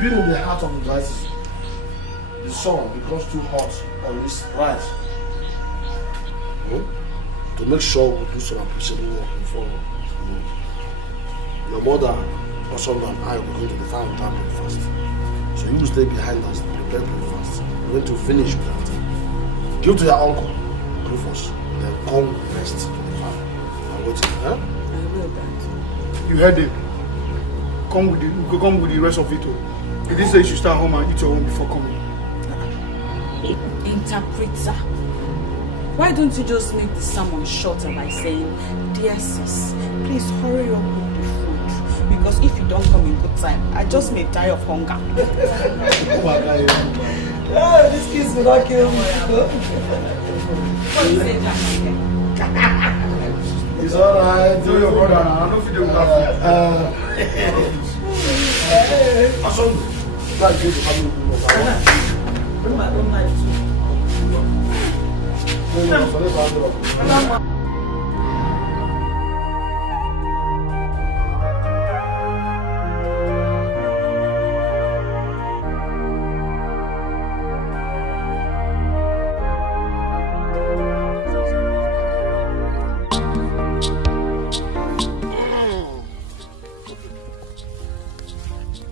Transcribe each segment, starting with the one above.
being in the heart of the crisis, the sun becomes too hot on its rise. To make sure we do some appreciable work before your mother or someone and I will go to the farm and breakfast. So you will stay behind us, prepare breakfast. We're going to finish with that. Give to your uncle, Rufus, then come rest to the farm. I'm waiting, huh? I will, Dad. You heard it. Come with the rest of it. He didn't say you should start home and eat your own before coming. Interpreter. Why don't you just make the sermon shorter by saying, "Dear sis, please hurry up with the food. Because if you don't come in good time, I just may die of hunger." Oh my God. Oh, this kiss will not kill me. What you say, Jack? It's alright. Tell your brother now. I don't feel the Bring my own knife too.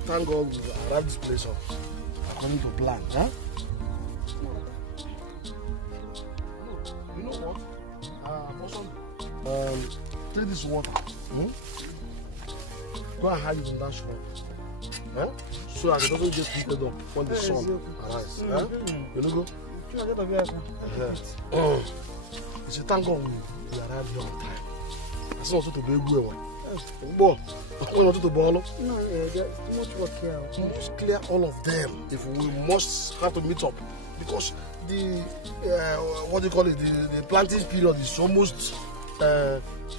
Thank God we arrived this place up according to plan, huh? You know what? Take this water. Go and hide it in that shrub. Huh? So that it doesn't get heated up when the sun arises. Huh? You know go? You say thank God we arrived here on time. I saw also to be able to no, there's too much work here. We must clear all of them if we must have to meet up because the what do you call it? The planting period is almost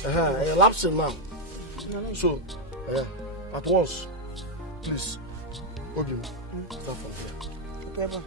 elapsing now. So at once, please, okay, start from here. Okay,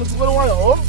It's very wild.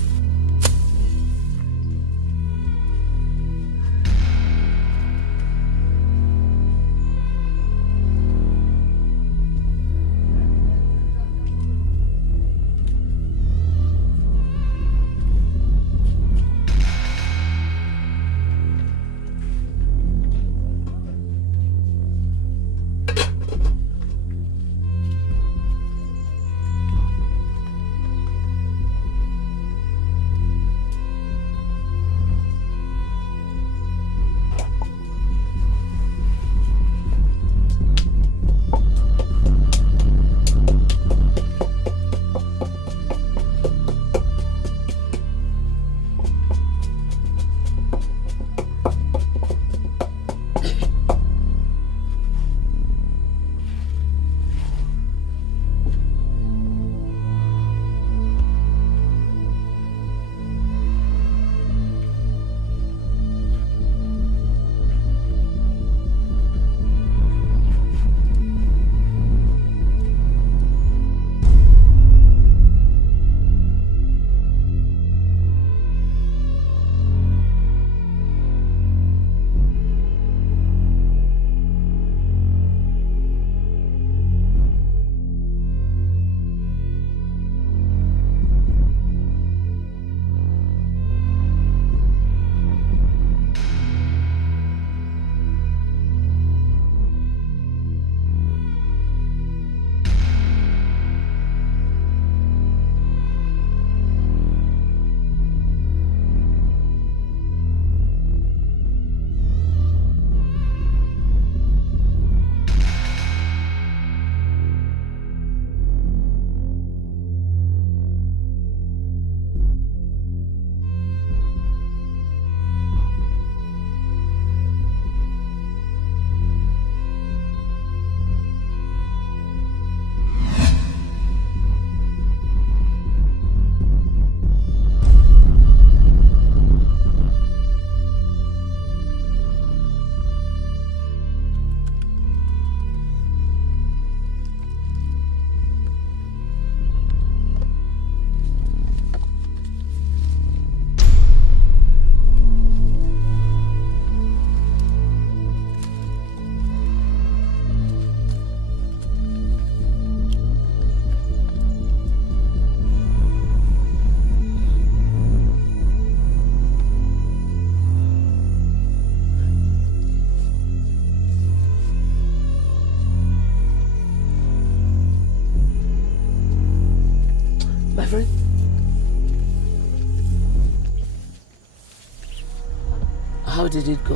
did it go?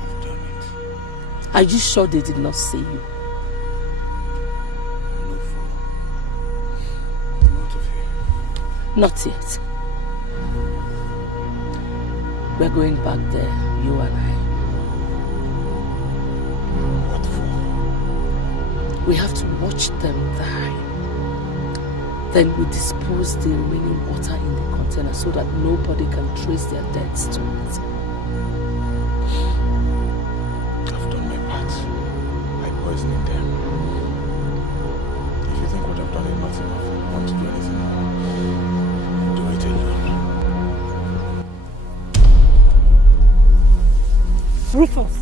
I've done it. Are you sure they did not see you? No, fool. I'm out of here. Not yet. We're going back there, you and I. What for? We have to watch them die. Then we dispose the remaining water in the container so that nobody can trace their deaths to it. I've done my part by poisoning them. If you think what I've done is not enough and want to do anything more, do it alone. Rufus!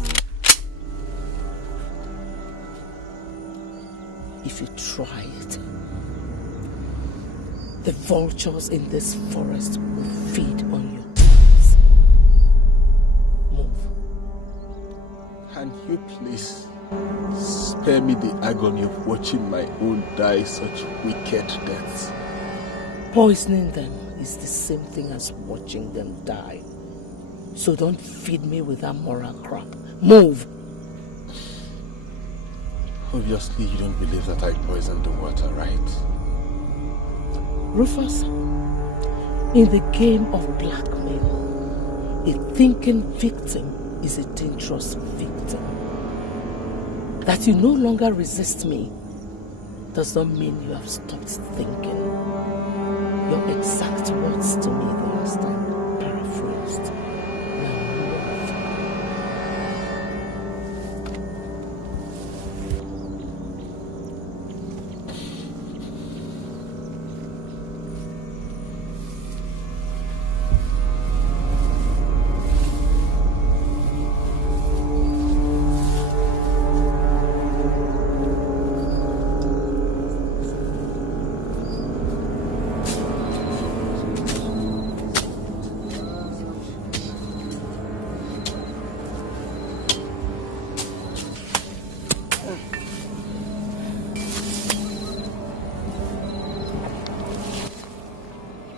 If you try it, the vultures in this forest will feed on your bones. Move. Can you please spare me the agony of watching my own die such wicked deaths? Poisoning them is the same thing as watching them die. So don't feed me with that moral crap. Move! Obviously, you don't believe that I poisoned the water, right? Rufus, in the game of blackmail, a thinking victim is a dangerous victim. That you no longer resist me does not mean you have stopped thinking. Your exact words to me the last time, paraphrased.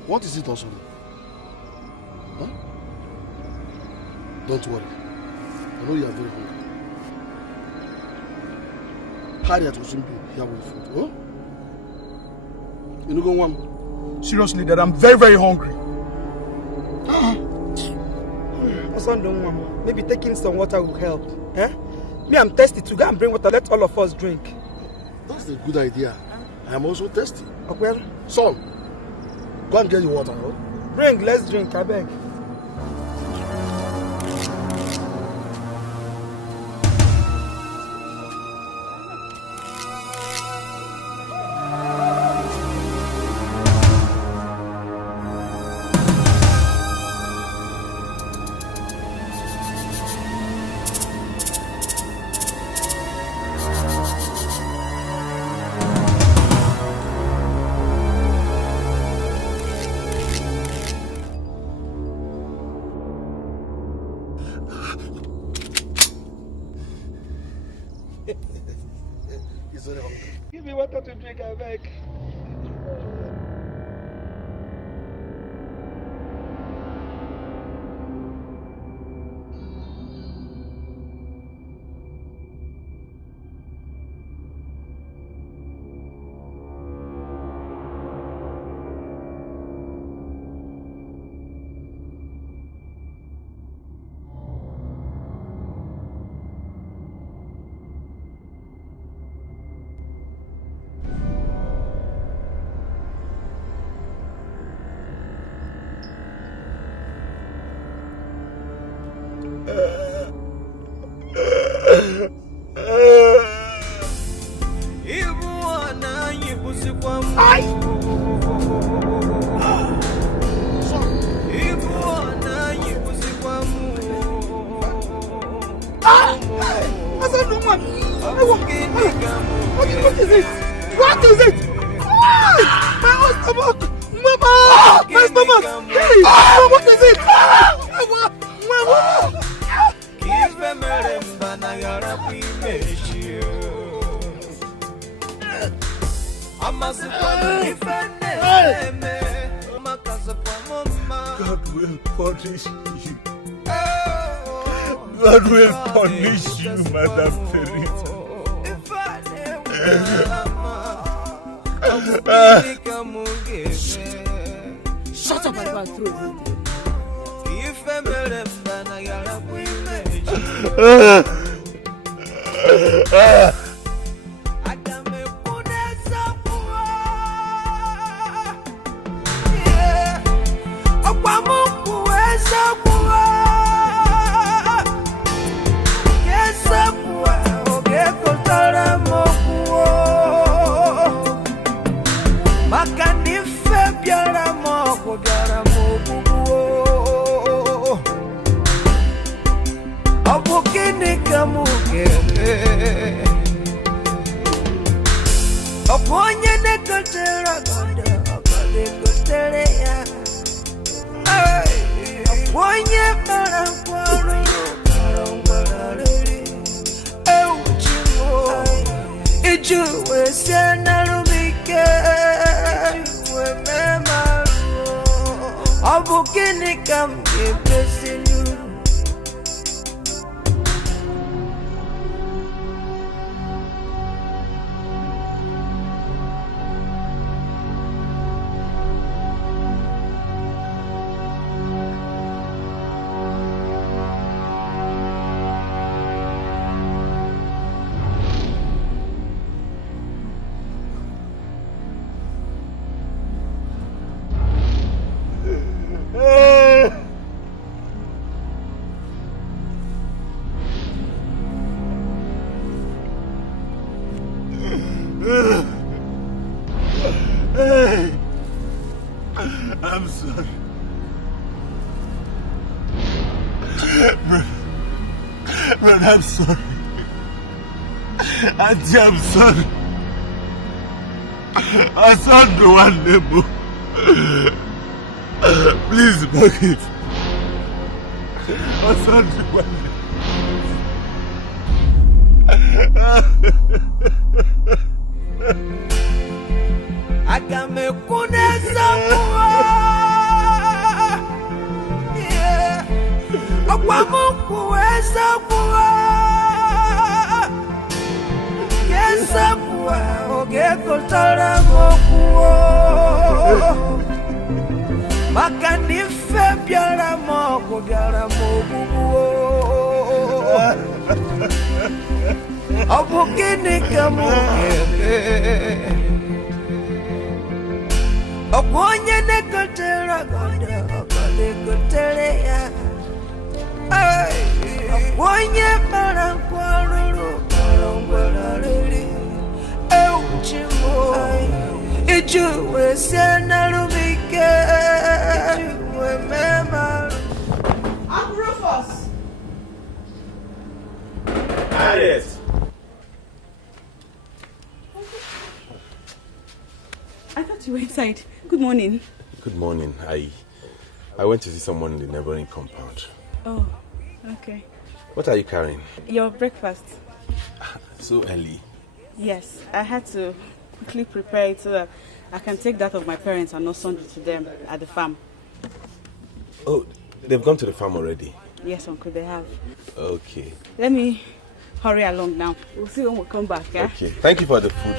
What is it also? Huh? Don't worry. I know you are very hungry. Harriet will soon be here with food. Huh? You know, go one. Seriously, Dad, I'm very, very hungry. Maybe taking some water will help. Eh? Me, I'm thirsty to go and bring water. Let all of us drink. That's a good idea. I am also thirsty. Okay. Son, go and get your water. Huh? Bring, let's drink, I beg. Give me water to drink, I beg. What is it? What is it? My stomach! Mama! My stomach! Hey! What is it? God will punish you. God will punish you, Madam Teresa. Shut up and go and throw I'm sorry. Brother, I'm sorry. Auntie, I'm sorry. I saw the one neighbor. Please forgive. I saw the one I got me kunesa yeah. Akwamuku esa kuwa Yesa kuwa Oge kotara mokuo Makanife biara moko biara mokuo Abukini kamuke Oponye nekotera gonda Okole kotere ya Oponye parankwaruru Parangwarariri Euchimo Ijuwe senarubike Ijuwe mema I'm Rufus. Harriet. I thought you were inside. Good morning. Good morning. I went to see someone in the neighboring compound. Oh, okay. What are you carrying? Your breakfast. So early. Yes, I had to quickly prepare it so that I can take that of my parents and not send it to them at the farm. Oh, they've gone to the farm already? Yes, Uncle, they have. Okay. Let me hurry along now. We'll see when we come back, eh? Okay. Thank you for the food.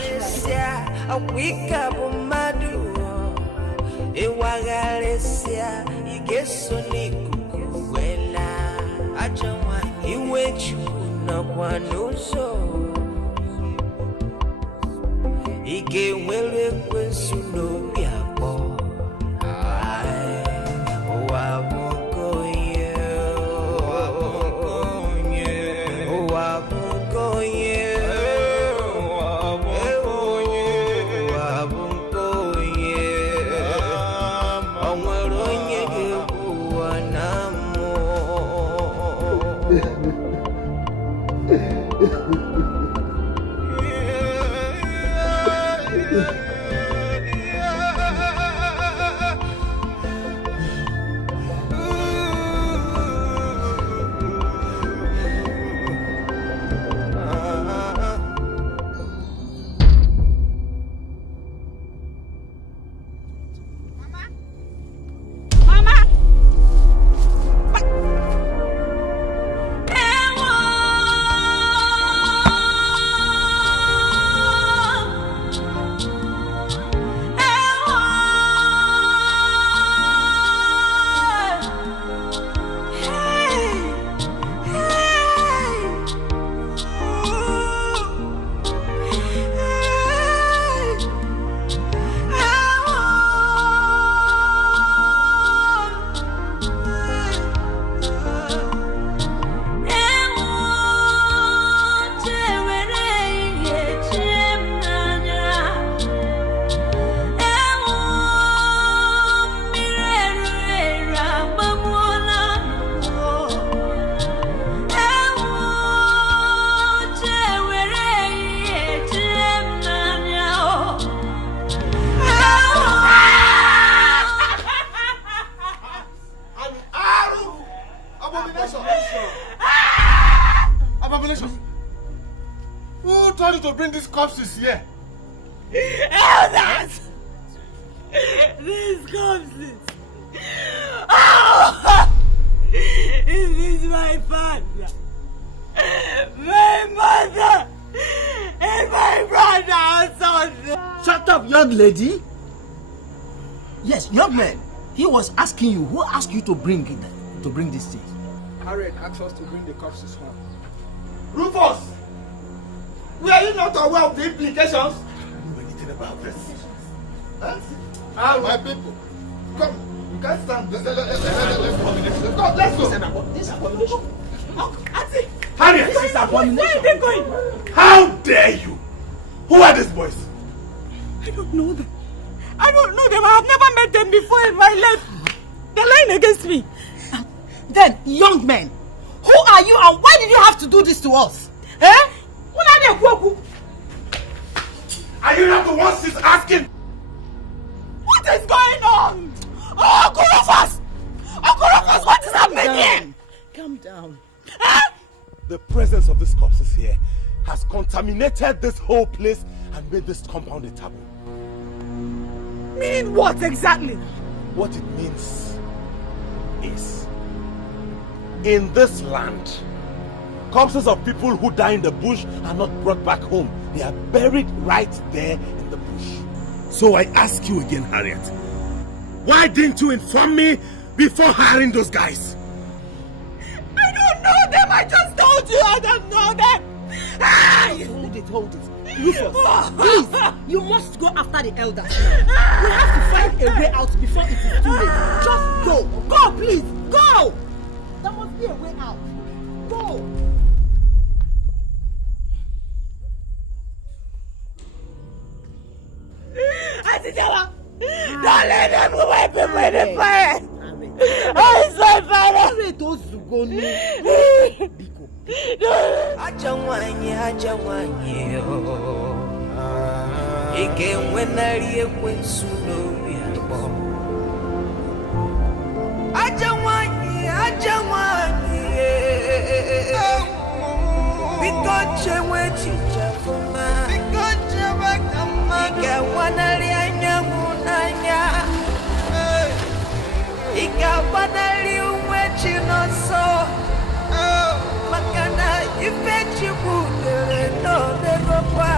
Abomination! Abomination! Who told you to bring these corpses here? Elders! These corpses! Oh! This is my father, my mother, and my brother also. Shut up, young lady. Yes, young man. He was asking you. Who asked you to bring these things? Harriet asked us to bring the corpses home. Rufus! Were you not aware of the implications? I don't know anything about this. Huh? My people, come. You can't stand. Let's go. This is abomination. Harriet! This is abomination. Where are they going? How dare you? Who are these boys? I don't know them. I don't know them. I have never met them before in my life. They're lying against me. Then, young men, who are you and why did you have to do this to us? Eh? Are you not the ones she's asking? What is going on? Oh, Rufus! Rufus, what is happening here? Calm down. Huh? The presence of these corpses here has contaminated this whole place and made this compound a taboo. Meaning what exactly? What it means is, in this land, corpses of people who die in the bush are not brought back home. They are buried right there in the bush. So I ask you again, Harriet, why didn't you inform me before hiring those guys? I don't know them. I just told you I don't know them. Hold it. Rufus, please, you must go after the elders now. We have to find a way out before it is too late. Just go. Go, please. Go. There must be a way out. Go. Don't let them wipe away the fire. I swear, Father. Ajawanye. Ike wenari ekwensuno yabo. Ajawanye. Bikoche wechicha fuma. Bikoche wakama. Ike wanari anyamunanya. Ike wanari wechinoso. Makana ifechibu no negopa.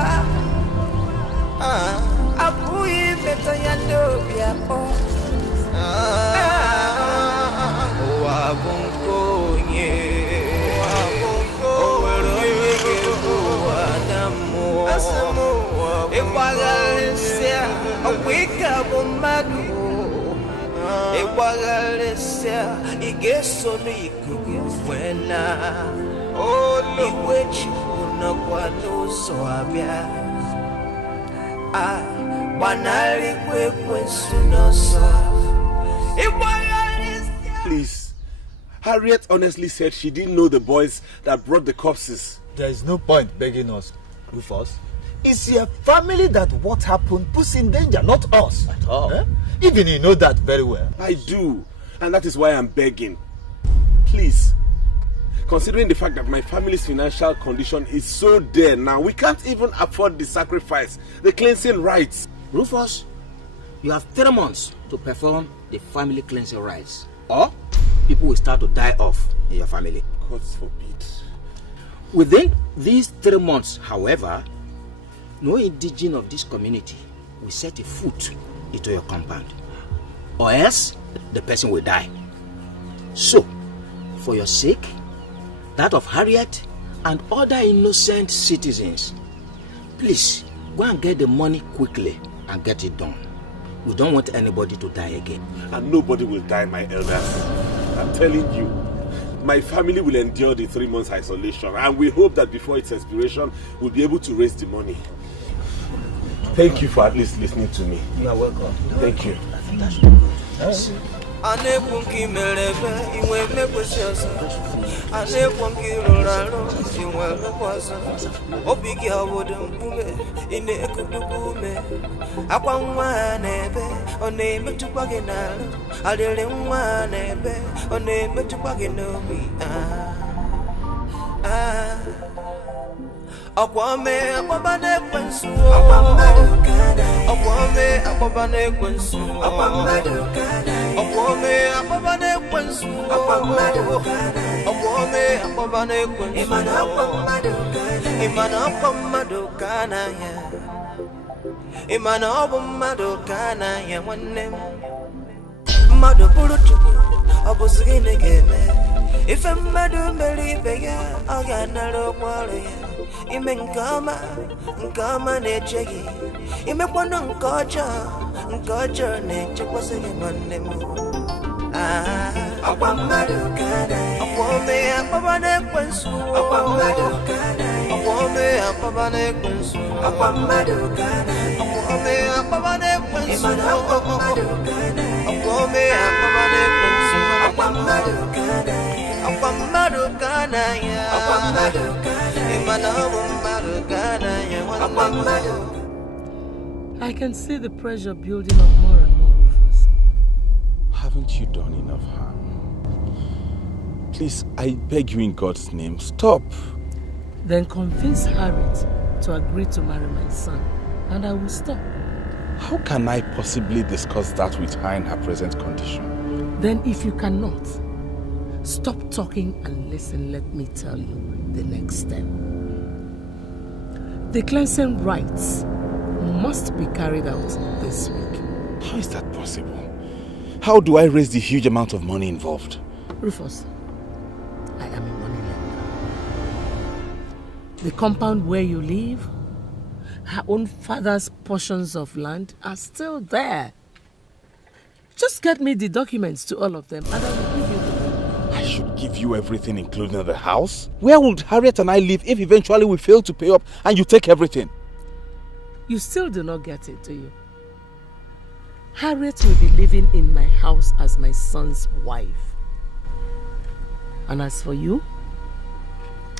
Apuyi beta yando yako. Wabunkonye. Oweroyege buwadamu. Ekwagalesia awika bumadu. Ekwagalesia igeso nikugufwena. Iwechibu no kwanuso abia. Please, Harriet honestly said she didn't know the boys that brought the corpses. There is no point begging us, Rufus. It's your family that what happened puts in danger, not us. At all. Eh? Even you know that very well. I do, and that is why I'm begging. Please, considering the fact that my family's financial condition is so dire now, we can't even afford the sacrifice, the cleansing rites. Rufus, you have 3 months to perform the family cleansing rites, or people will start to die off in your family. God forbid. Within these 3 months, however, no indigene of this community will set a foot into your compound, or else the person will die. So, for your sake, that of Harriet and other innocent citizens, please go and get the money quickly and get it done. We don't want anybody to die again. And nobody will die, my elders. I'm telling you, my family will endure the 3 months isolation, and we hope that before its expiration, we'll be able to raise the money. Thank you for at least listening to me. You are welcome. Thank you. I think that's good. Akwame ababane kwensu akwamadu kana akwame ababane kwensu akwamadu kana akwame ababane kwensu akwamadu kana akwame ababane kwensu imana akwamadu kana ya imana abamadu kana ya wanne madu bulutu abusugine geme ife madu melibe ya agana lo kwalo ya ime nkama nechegi ime kwano nkocha nechekwase nwanne mu akwamadu kana akwame ababane kwensu akwamadu kana akwame ababane kwensu akwamadu kana akwame ababane kwensu akwamadu kana akwame ababane kwensu akwamadu kana akwamadu kana ya akwamadu I can see the pressure building up more and more, Rufus. Haven't you done enough harm? Please, I beg you in God's name, stop. Then convince Harriet to agree to marry my son, and I will stop. How can I possibly discuss that with her in her present condition? Then if you cannot, stop talking and listen, let me tell you the next step. The cleansing rites must be carried out this week. How is that possible? How do I raise the huge amount of money involved? Rufus, I am a money lender. The compound where you live, her own father's portions of land are still there. Just get me the documents to all of them and I will give you them. I should give you everything, including the house? Where would Harriet and I live if eventually we fail to pay up and you take everything? You still do not get it, do you? Harriet will be living in my house as my son's wife. And as for you,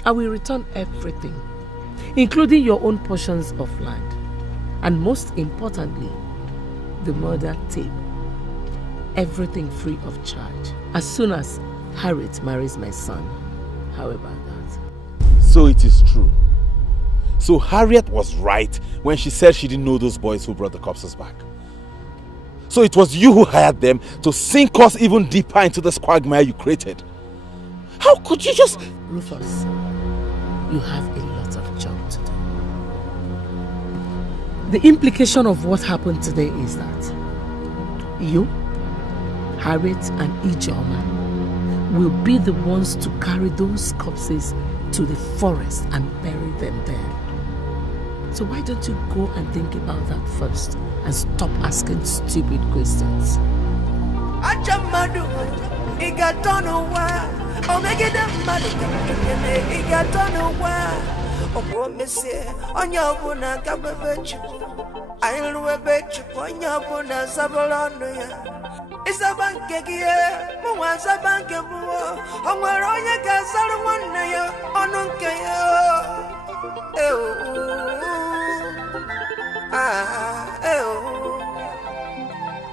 I will return everything, including your own portions of land. And most importantly, the murder tape. Everything free of charge. As soon as Harriet marries my son. How about that? So it is true. So Harriet was right when she said she didn't know those boys who brought the corpses back. So it was you who hired them to sink us even deeper into the quagmire you created. How could you just... Rufus, you have a lot of job to do. The implication of what happened today is that you, Harriet and Ijoma will be the ones to carry those corpses to the forest and bury them there. So why don't you go and think about that first and stop asking stupid questions? Achamadu, igatonowa, omegede madu, igatonowa, okwomese, onyabuna kabebechipu, ailuwebechipu, onyabuna sabolono ya. Isabanke gie, muwa sabanke buwo, onwaronya kasaru wana yo, onunke yo.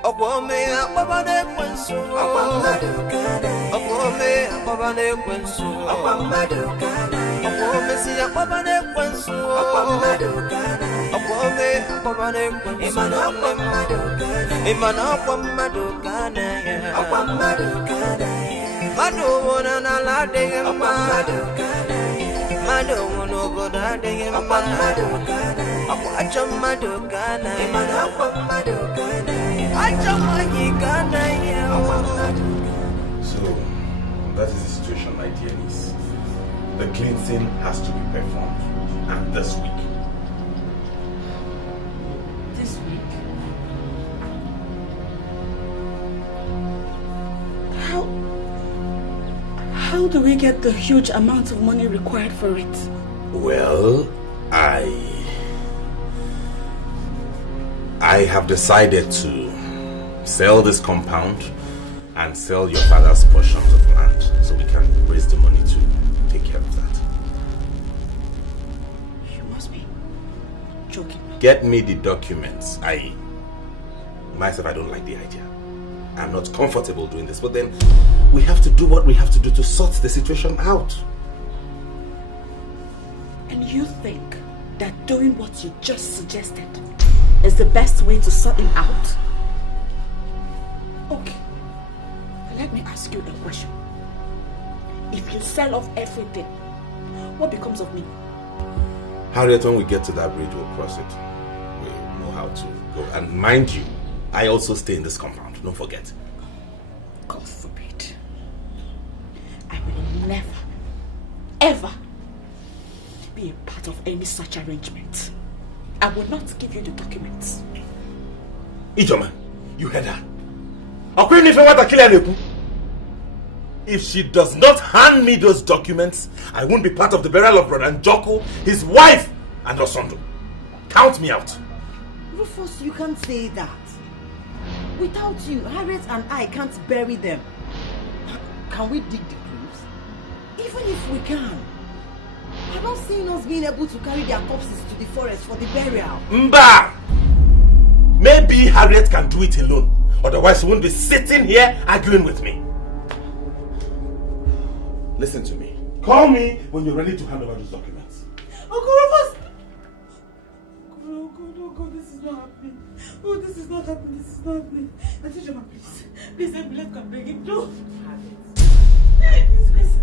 Okwome ababane kwensu, okwamadu kana. Okwome ababane kwensu, okwamadu kana. Okwome si ababane kwensu, okwamadu kana. Okwome ababane kwensu, imana okwamadu kana. Imana okwamadu kana ya, okwamadu kana ya. Madu wona na lade ya, okwamadu kana ya. Madu wono goda de ya, okwamadu kana ya. Achamadu kana ya, imana okwamadu kana ya. So, that is the situation, my dear niece. The cleansing has to be performed, and this week. This week? How do we get the huge amount of money required for it? Well, I have decided to sell this compound and sell your father's portions of land so we can raise the money too. Get me the documents. Myself, I don't like the idea. I'm not comfortable doing this, but then we have to do what we have to do to sort the situation out. And you think that doing what you just suggested is the best way to sort him out? Okay, let me ask you a question. If you sell off everything, what becomes of me? Harriet, when we get to that bridge, we'll cross it. We know how to go. And mind you, I also stay in this compound. Don't forget. God forbid. I will never, ever be a part of any such arrangement. I will not give you the documents. Ijoma, you heard her. If she does not hand me those documents, I won't be part of the burial of Brother Njoku, his wife, and Osondo. Count me out. Rufus, you can't say that. Without you, Harriet and I can't bury them. Can we dig the graves? Even if we can, I don't see us being able to carry their corpses to the forest for the burial. Mba! Maybe Harriet can do it alone. Otherwise, she won't be sitting here arguing with me. Listen to me. Call me when you're ready to hand over those documents. Uncle Rufus! Oh God, this is not happening. Oh, this is not happening. This is not happening. Auntie Joma, please. Please, let me come bring him. No. Listen.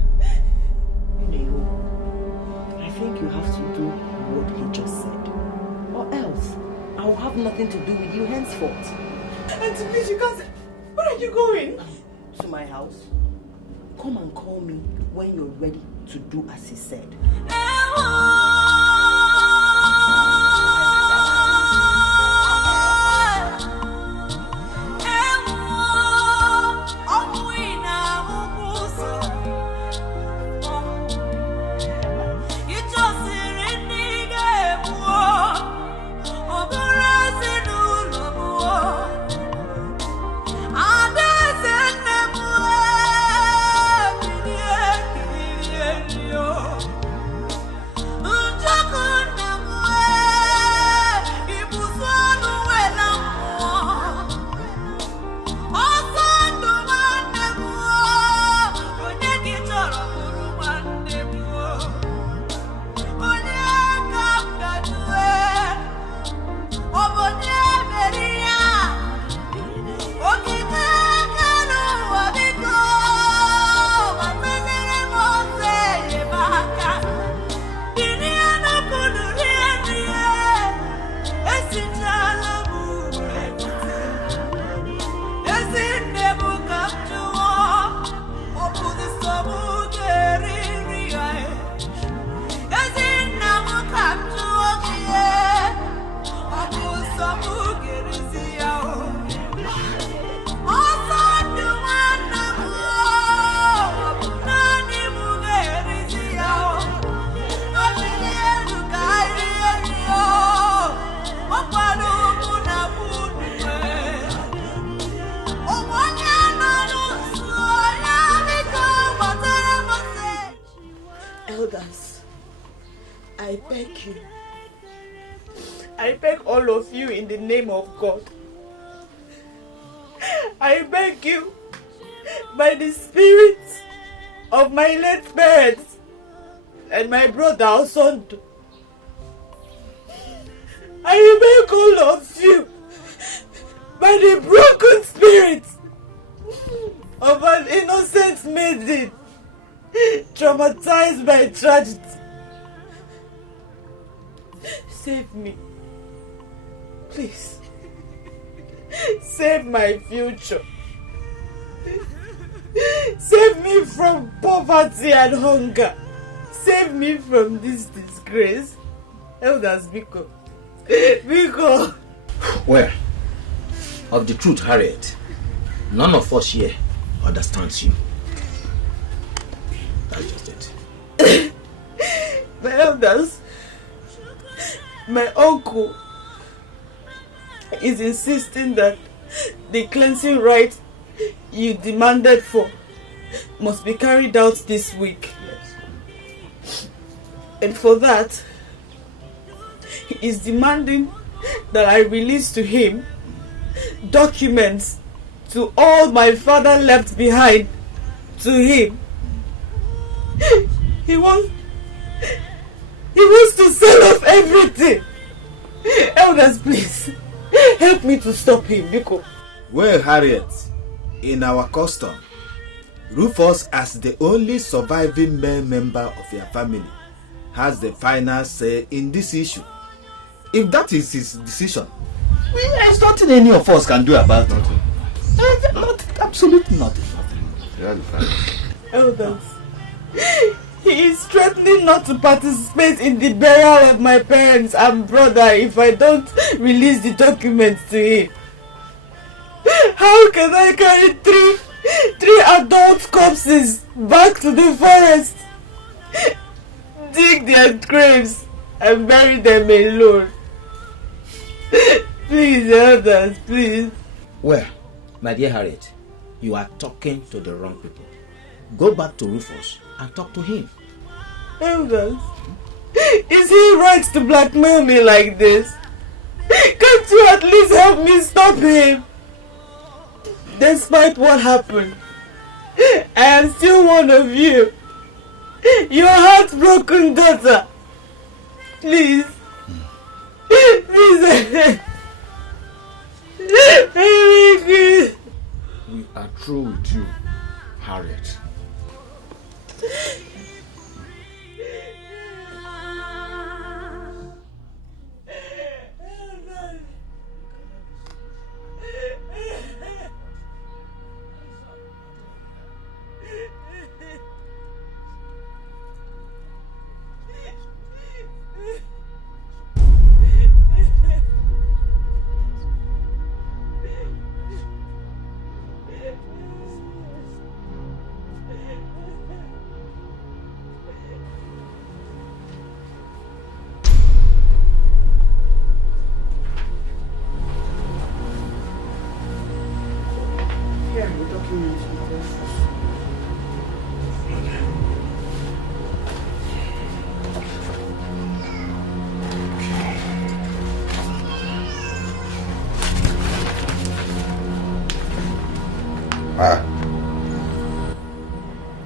I think you have to do what he just said. Or else, I will have nothing to do with you henceforth. Auntie, please, you can't say... Where are you going? To my house. Come and call me when you're ready to do as he said. Elders, I beg you. I beg all of you in the name of God. I beg you, by the spirit of my late parents and my brother Osondo, I beg all of you, by the broken spirit of an innocent maiden traumatized by tragedy, save me. Please. Save my future. Save me from poverty and hunger. Save me from this disgrace. Elders, Biko. Biko. Well, of the truth, Harriet, none of us here understands you. That's just it. My elders, my uncle is insisting that the cleansing rite you demanded for must be carried out this week. Yes. And for that, he is demanding that I release to him documents to all my father left behind to him. He wants to sell off everything. Elders, please, help me to stop him, Biko. Well, Harriet, in our custom, Rufus, as the only surviving male member of your family, has the final say in this issue. If that is his decision, there's nothing any of us can do about it. Nothing, absolutely nothing. Elders, he is threatening not to participate in the burial of my parents and brother if I don't release the documents to him. How can I carry three adult corpses back to the forest, dig their graves and bury them alone? Please, elders, please. Well, my dear Harriet, you are talking to the wrong people. Go back to Rufus and talk to him. Elders, is he right to blackmail me like this? Can't you at least help me stop him? Despite what happened, I am still one of you. Your heartbroken daughter. Please. Please. We are through with you, Harriet.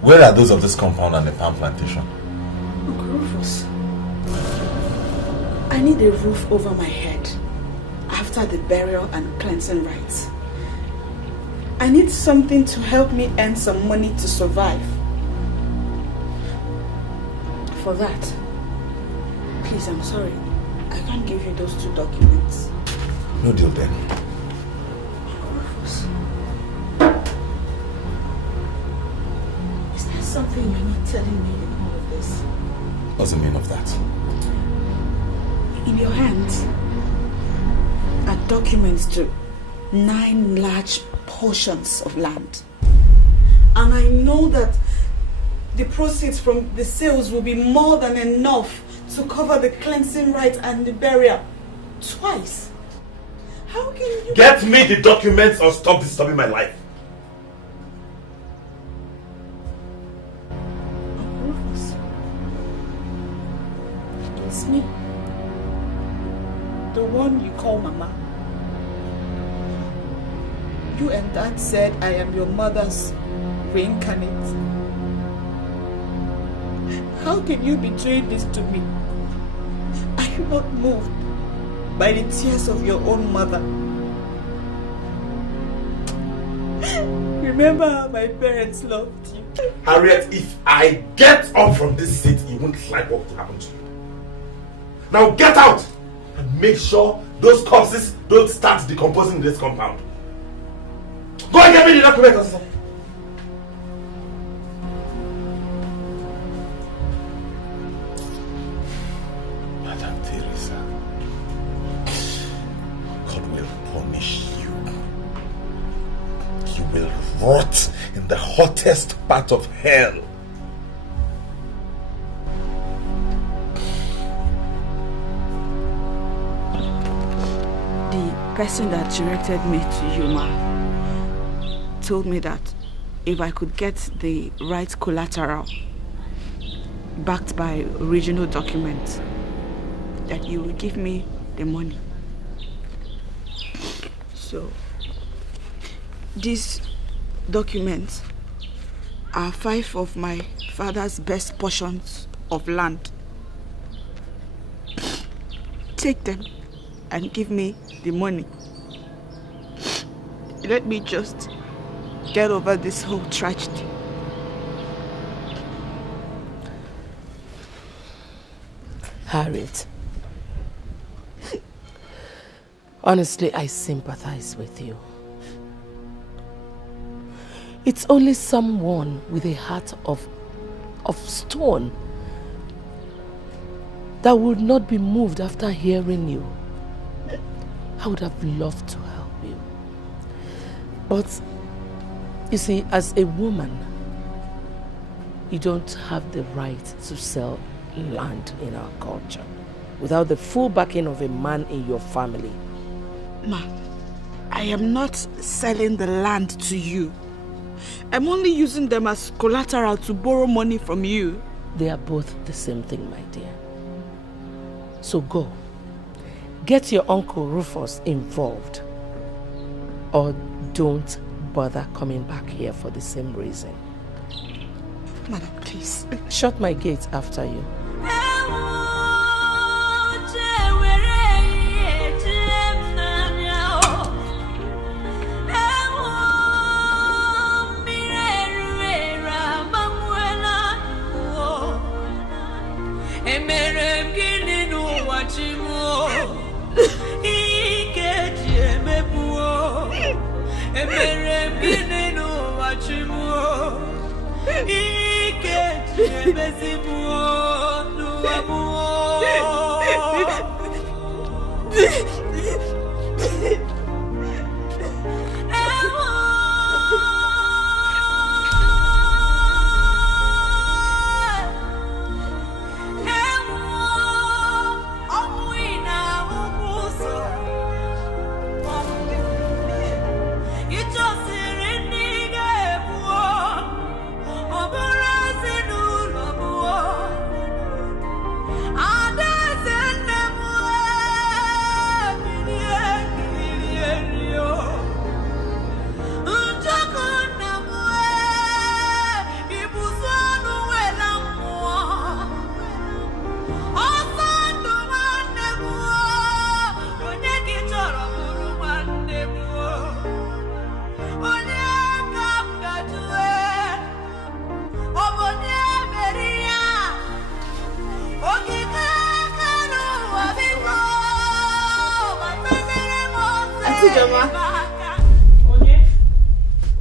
Where are those of this compound and the palm plantation? Look, Rufus, I need a roof over my head after the burial and cleansing rites. I need something to help me earn some money to survive. For that, please, I'm sorry, I can't give you those 2 documents. No deal then. Rufus, is there something you're not telling me in all of this? What's the meaning of that? In your hands are documents to 9 large portions of land. And I know that the proceeds from the sales will be more than enough to cover the cleansing rite and the burial. Twice. How can you... Get me the documents or stop disturbing my life. Rufus, it's me. The one you call Mama. You and Dad said I am your mother's reincarnate. How can you be doing this to me? Are you not moved by the tears of your own mother? Remember how my parents loved you. Harriet, if I get up from this seat, you won't like what will happen to you. Now get out and make sure those corpses don't start decomposing in this compound. Go and get me the documents. Madam Teresa, God will punish you. You will rot in the hottest part of hell. The person that directed me to you, Ma, told me that if I could get the right collateral backed by original documents, that you would give me the money. So, these documents are 5 of my father's best portions of land. Take them and give me the money. Let me just get over this whole tragedy. Harriet, honestly, I sympathize with you. It's only someone with a heart of stone that would not be moved after hearing you. I would have loved to help you. But, you see, as a woman, you don't have the right to sell land in our culture without the full backing of a man in your family. Ma, I am not selling the land to you. I'm only using them as collateral to borrow money from you. They are both the same thing, my dear. So go. Get your uncle Rufus involved. Or don't bother coming back here for the same reason. Madam, please. Shut my gate after you.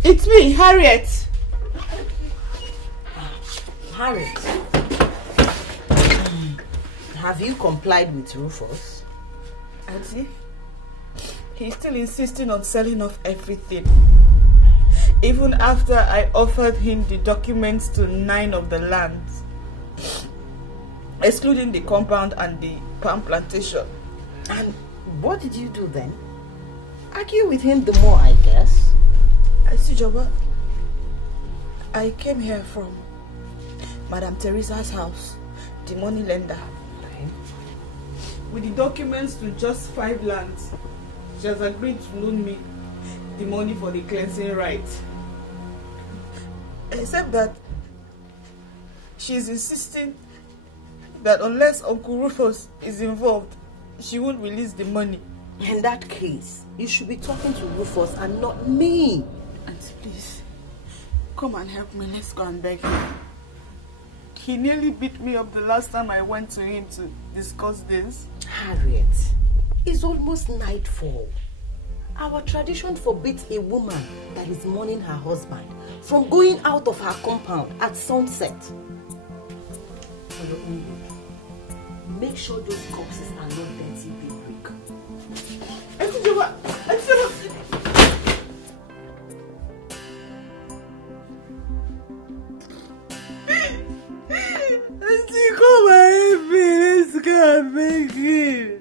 It's me, Harriet. Harriet, have you complied with Rufus? Auntie, he's still insisting on selling off everything. Even after I offered him the documents to 9 of the lands, excluding the compound and the palm plantation. And what did you do then? Argue with him the more, I guess. Joba, I came here from Madam Teresa's house, the money lender. Okay. With the documents to just 5 lands, she has agreed to loan me the money for the cleansing rites. Except that she is insisting that unless Uncle Rufus is involved, she won't release the money. In that case, you should be talking to Rufus and not me. Auntie, please, come and help me. Let's go and beg him. He nearly beat me up the last time I went to him to discuss this. Harriet, it's almost nightfall. Our tradition forbids a woman that is mourning her husband from going out of her compound at sunset. Make sure those corpses are not dirty brick. Come and help me. Let's go and beg him.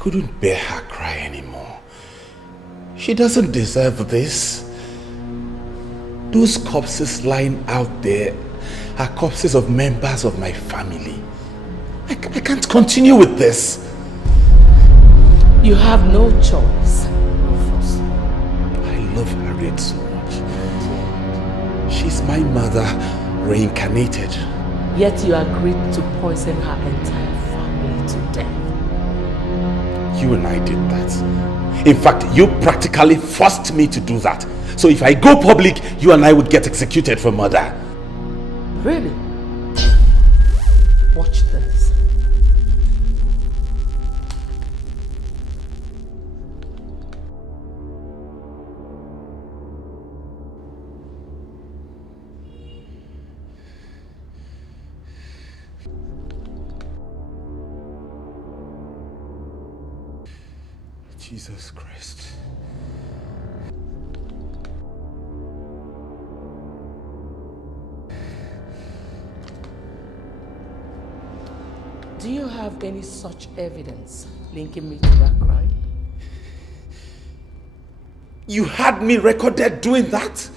Couldn't bear her cry anymore. She doesn't deserve this. Those corpses lying out there are corpses of members of my family. I can't continue with this. You have no choice, Rufus. I love Harriet so much. She's my mother reincarnated. Yet you agreed to poison her entire family to death. You and I did that. In fact, you practically forced me to do that. So if I go public, you and I would get executed for murder. Really? Watch this. Jesus Christ. Do you have any such evidence linking me to that crime? You had me recorded doing that?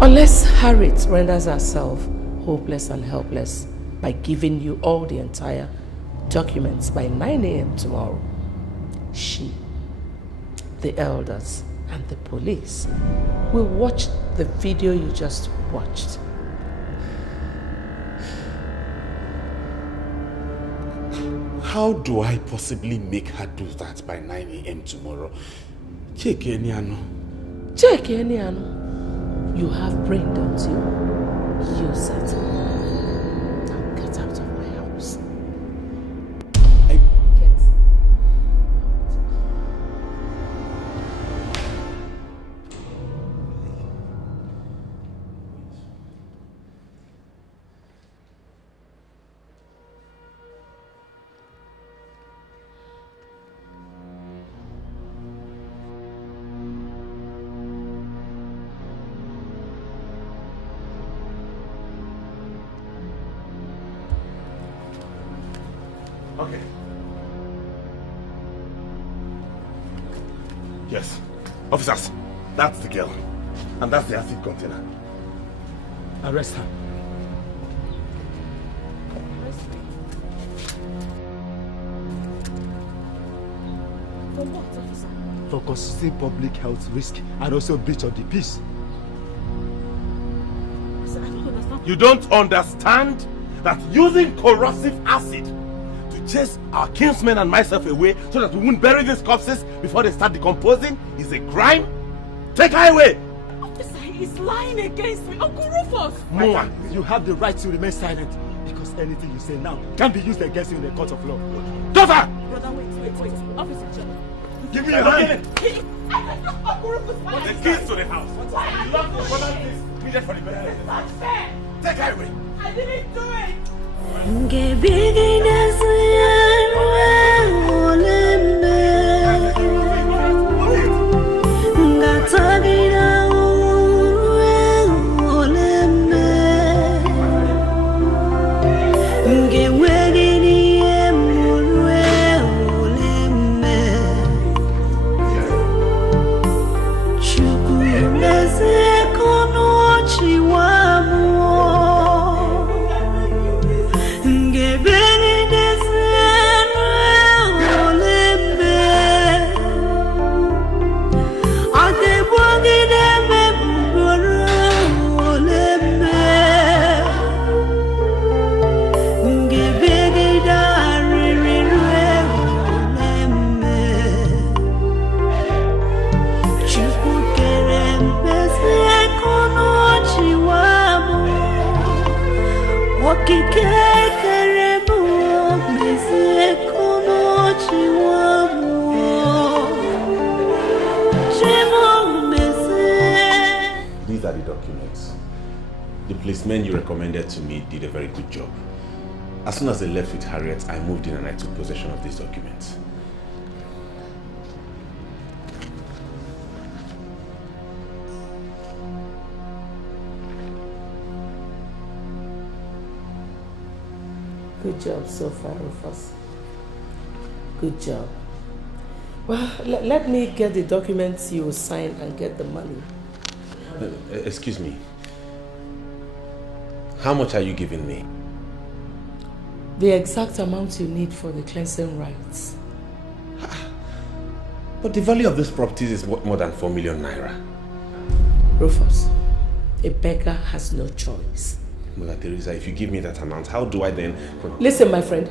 Unless Harriet renders herself hopeless and helpless by giving you all the entire documents by 9 a.m. tomorrow, she, the elders, and the police will watch the video you just watched. How do I possibly make her do that by 9 a.m. tomorrow? Check Eniano. Check Eniano. You have brain, don't you? Use it. Now get out of my house. Okay. Yes. Officers, that's the girl. And that's the acid container. Arrest her. For what, officer? For causing public health risk and also breach of the peace. Sir, I don't understand. You don't understand that using corrosive acid to chase our kinsmen and myself away so that we won't bury these corpses before they start decomposing is a crime? Take her away! Officer, He is lying against me. Uncle Rufus! Moa, you have the right to remain silent. Because anything you say now can be used against you in the court of law. Cover! Brother, wait. Officer, check. Give me your hand! Uncle Rufus, why the keys to the house. Why are you doing it? Needed for the bed. It's not fair! Take her away. I didn't do it! These are the documents. The policemen you recommended to me did a very good job. As soon as they left with Harriet, I moved in and I took possession of these documents. Good job so far, Rufus. Good job. Well, let me get the documents you sign and get the money. Excuse me. How much are you giving me? The exact amount you need for the cleansing rights. But the value of these properties is worth more than 4 million naira. Rufus, a beggar has no choice. Mother Teresa, if you give me that amount, how do I then... Listen, my friend.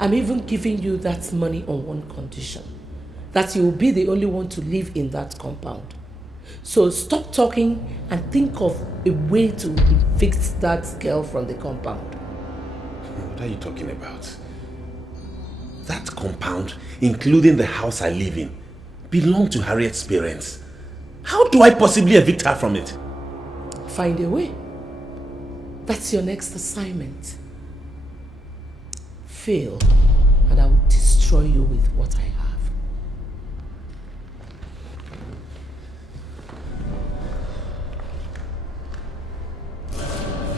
I'm even giving you that money on one condition. That you will be the only one to live in that compound. So stop talking and think of a way to evict that girl from the compound. What are you talking about? That compound, including the house I live in, belonged to Harriet's parents. How do I possibly evict her from it? Find a way. That's your next assignment. Fail, and I will destroy you with what I have.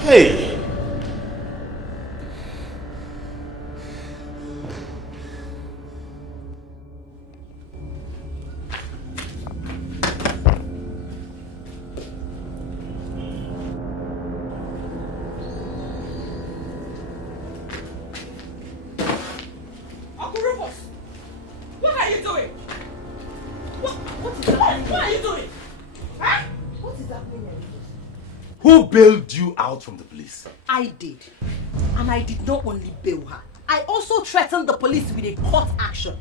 Hey! Uncle Rufus! What are you doing? What is happening? What are you doing? Huh? What is happening? Who bailed you out from the police? I did. And I did not only bail her. I also threatened the police with a court action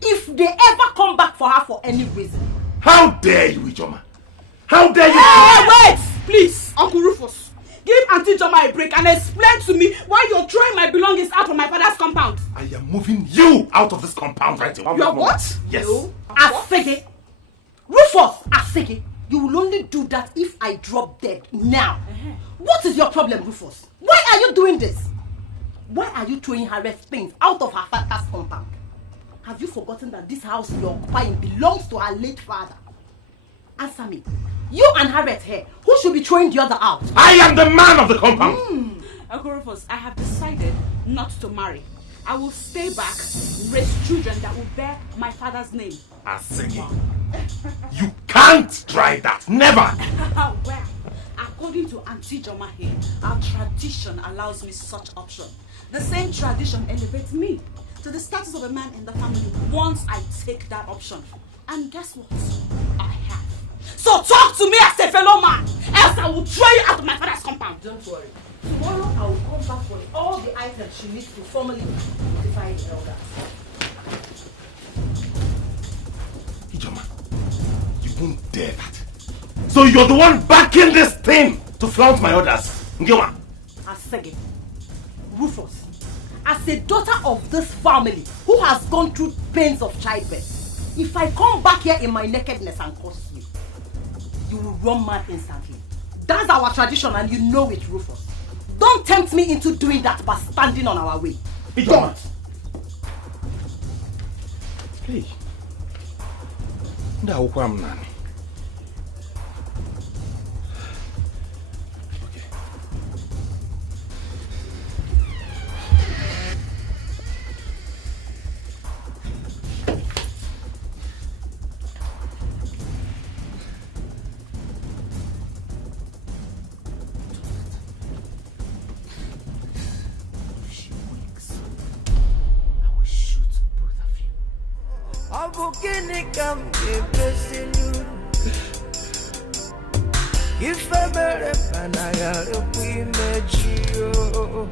if they ever come back for her for any reason. How dare you, Ijoma? How dare you? Hey, wait! Please, Uncle Rufus. Give Auntie Ijoma a break and explain to me why you're throwing my belongings out of my father's compound. I am moving you out of this compound right now. You are what? Yes. Asege. Rufus, Asege. You will only do that if I drop dead now. What is your problem, Rufus? Why are you doing this? Why are you throwing Harriet's things out of her father's compound? Have you forgotten that this house you're occupying belongs to her late father? Answer me. You and Harriet here, who should be throwing the other out? I am the man of the compound. Uncle Rufus, I have decided not to marry. I will stay back, raise children that will bear my father's name. Asege, you can't try that. Never. Well, according to Auntie Ijoma here, our tradition allows me such option. The same tradition elevates me to the status of a man in the family once I take that option. And guess what? I have. So talk to me as a fellow man, else I will throw you out of my father's compound. Don't worry. Tomorrow I will come back for all the items she needs to formally notify the elders. Ijoma, you won't dare that. So you're the one backing this thing to flaunt my orders. Ngewa. Asege, Rufus, as a daughter of this family who has gone through pains of childbirth, if I come back here in my nakedness and curse you, you will run mad instantly. That's our tradition and you know it, Rufus. Don't tempt me into doing that by standing on our way. Don't. Hey. Nani. If I better find I gotta we met you.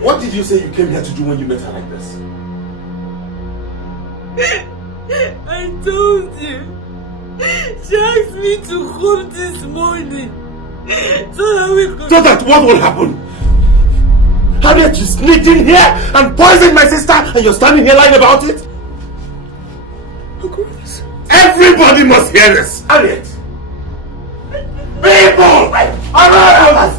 What did you say you came here to do when you met her like this? I told you. She asked me to come this morning so that we could... So that what will happen? Harriet, you sneaked in here and poisoned my sister and you're standing here lying about it? Everybody must hear this! Harriet! People! Around us!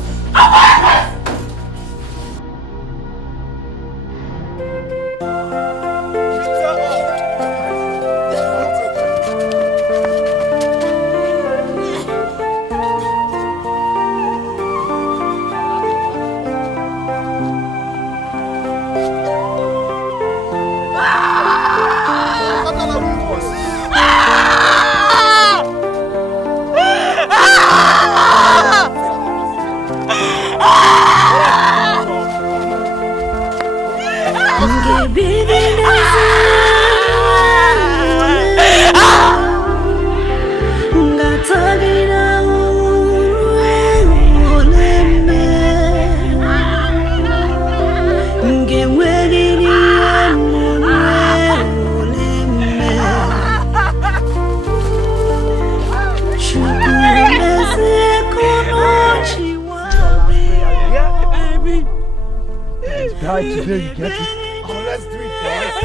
Today you get it. Oh, let's do it, boys.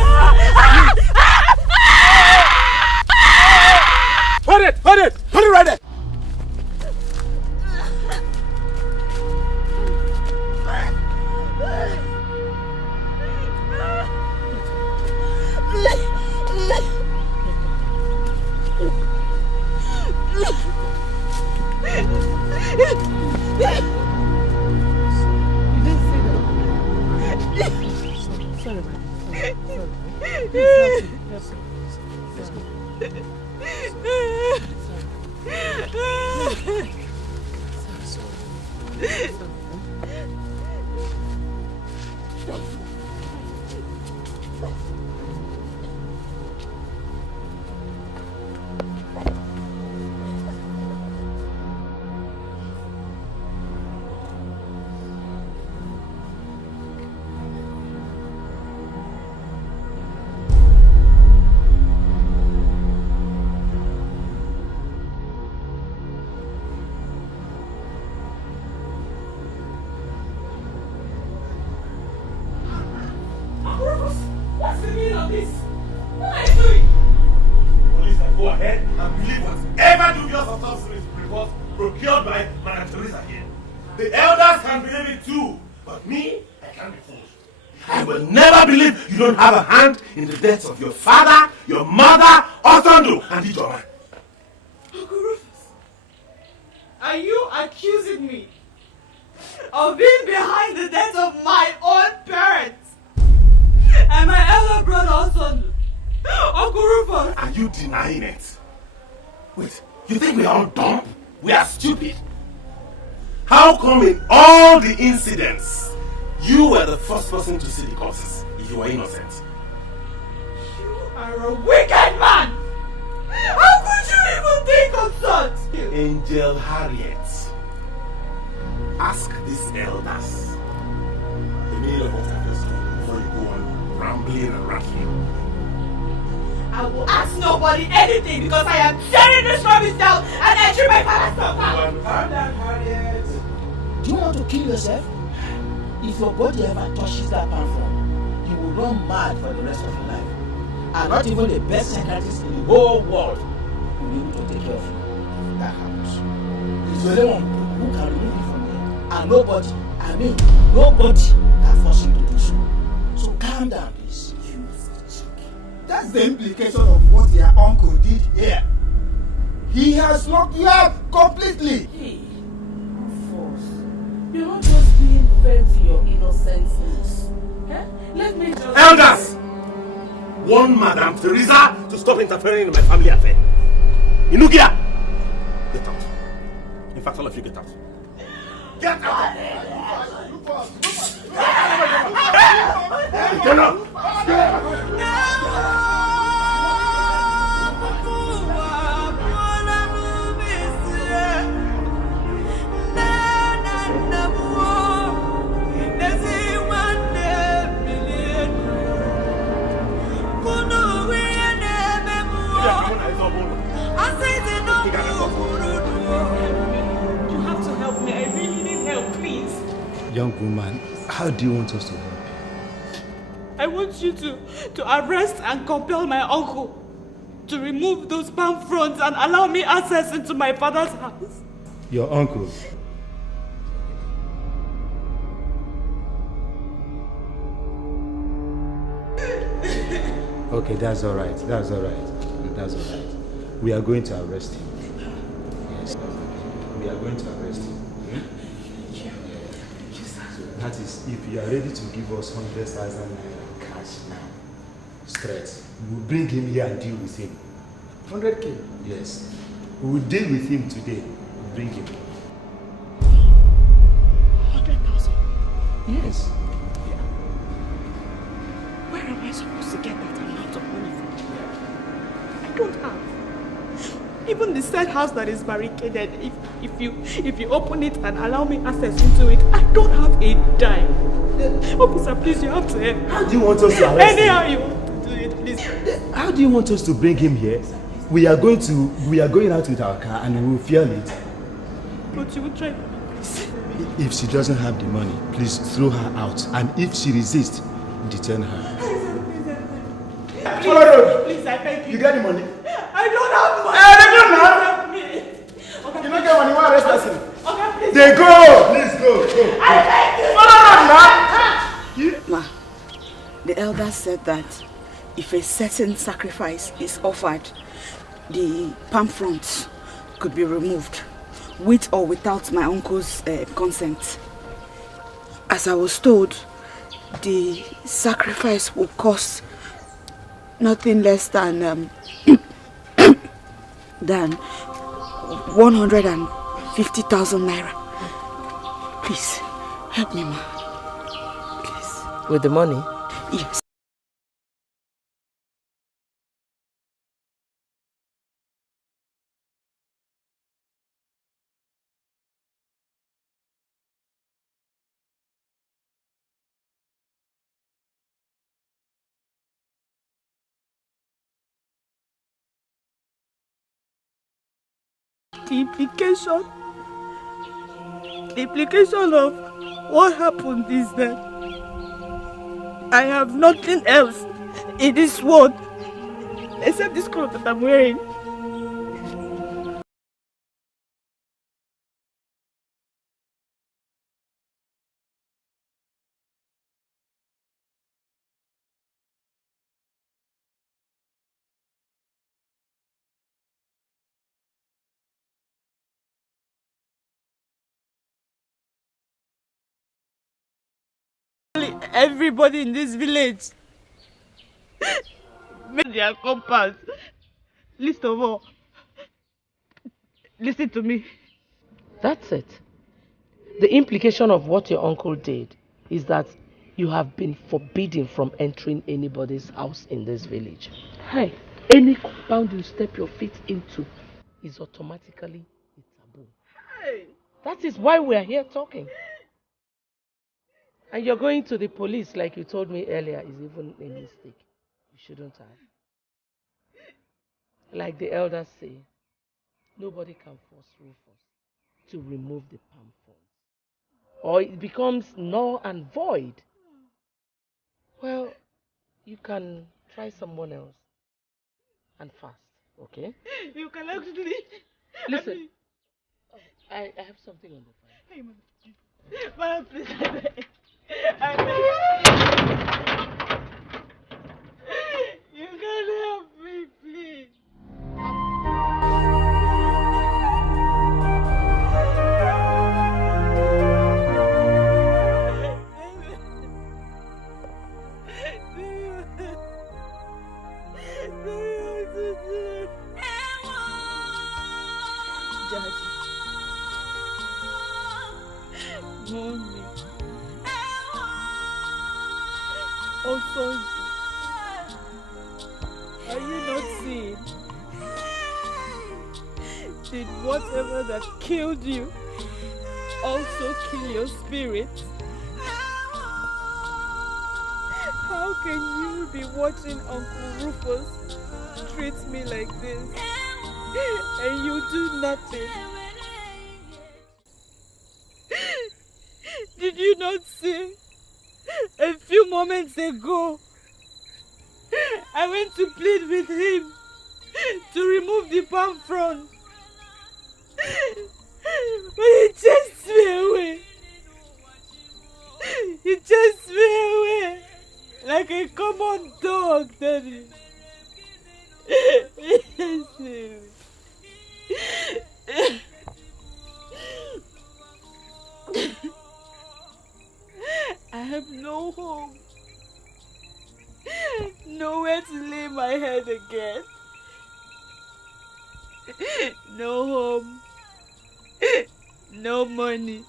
Hold it right there. Procured by Madam Teresa here. The elders can believe it too, but me, I can't be fooled. I will never believe you don't have a hand in the deaths of your father, your mother, Otondo, and Ijoma. Uncle Rufus, are you accusing me of being behind the death of my own parents and my elder brother Otondo? Uncle Rufus! Are you denying it? Wait, you think we are all dumb? We are stupid. How come in all the incidents, you were the first person to see the corpses if you were innocent? You are a wicked man! How could you even think of such? Angel Harriet, ask these elders the meaning of what I just told before you go on rambling and rattling. I will ask nobody anything because I am tearing this rubbish down and entering my father's compound. Calm down, Harriet. Do you want to kill yourself? If your body ever touches that palm front, you will run mad for the rest of your life. And not even the best psychiatrist in the whole world will be able to take care of you. That happens. It's the only one who can remove you from there. And nobody can force you to do so. So calm down, please. That's the implication of what your uncle did here. He has locked you up completely. Hey, Rufus, you're not just being fair to your innocence. Eh? Let me just... Elders! Warn Madam Teresa to stop interfering in my family affair. Inugia! Get out. In fact, all of you get out. Get out! Get out! You have to help me. I really need help, please. Young woman, how do you want us to help you? I want you to arrest and compel my uncle to remove those palm fronds and allow me access into my father's house. Your uncle? Okay, that's all right. That's all right. That's all right. We are going to arrest him. Yes, we are going to arrest him. So that is, if you are ready to give us 100,000 naira cash now, straight, we will bring him here and deal with him. 100K? Yes. We will deal with him today. We'll bring him. 100,000? Yes. Where am I supposed to get that amount of money from? I don't have. Even the said house that is barricaded, if you open it and allow me access into it, I don't have a dime. Officer, please, you have to help. How do you want us to arrest him? Anyhow you want to do it, please. How do you want us to bring him here? We are going out with our car and we will fuel it. But you will try for me, please. If she doesn't have the money, please throw her out. And if she resists, detain her. Please, I beg you. You got the money? I don't have money. Hey, Okay, you don't get money, why arrest person? Okay, please. They go! Please go. I beg you. Ma, the elder said that if a certain sacrifice is offered, the palm fronds could be removed, with or without my uncle's consent. As I was told, the sacrifice will cost nothing less than 150,000 naira. Please, help me, ma. Please. With the money? Yes. The implication of what happened is that I have nothing else in this world except this clothes that I'm wearing. Everybody in this village made their compass. Least of all, listen to me. That's it. The implication of what your uncle did is that you have been forbidden from entering anybody's house in this village. Hey, any compound you step your feet into is automatically a taboo. Hey. That is why we are here talking. And you're going to the police like you told me earlier is even a mistake. You shouldn't have. Like the elders say, nobody can force Rufus to remove the palm fronds. Or it becomes null and void. Well, you can try someone else and fast, okay? You can actually... Listen, I have something on the phone. Hey, Mama, please, you can help me, please. Mommy. Oh, son. Are you not seeing? Did whatever that killed you also kill your spirit? How can you be watching Uncle Rufus treat me like this and you do nothing? Did you not see? A few moments ago, I went to plead with him to remove the palm frond. But he chased me away. He chased me away like a common dog, Daddy. He chased me away. I have no home, nowhere to lay my head again. No home, no money,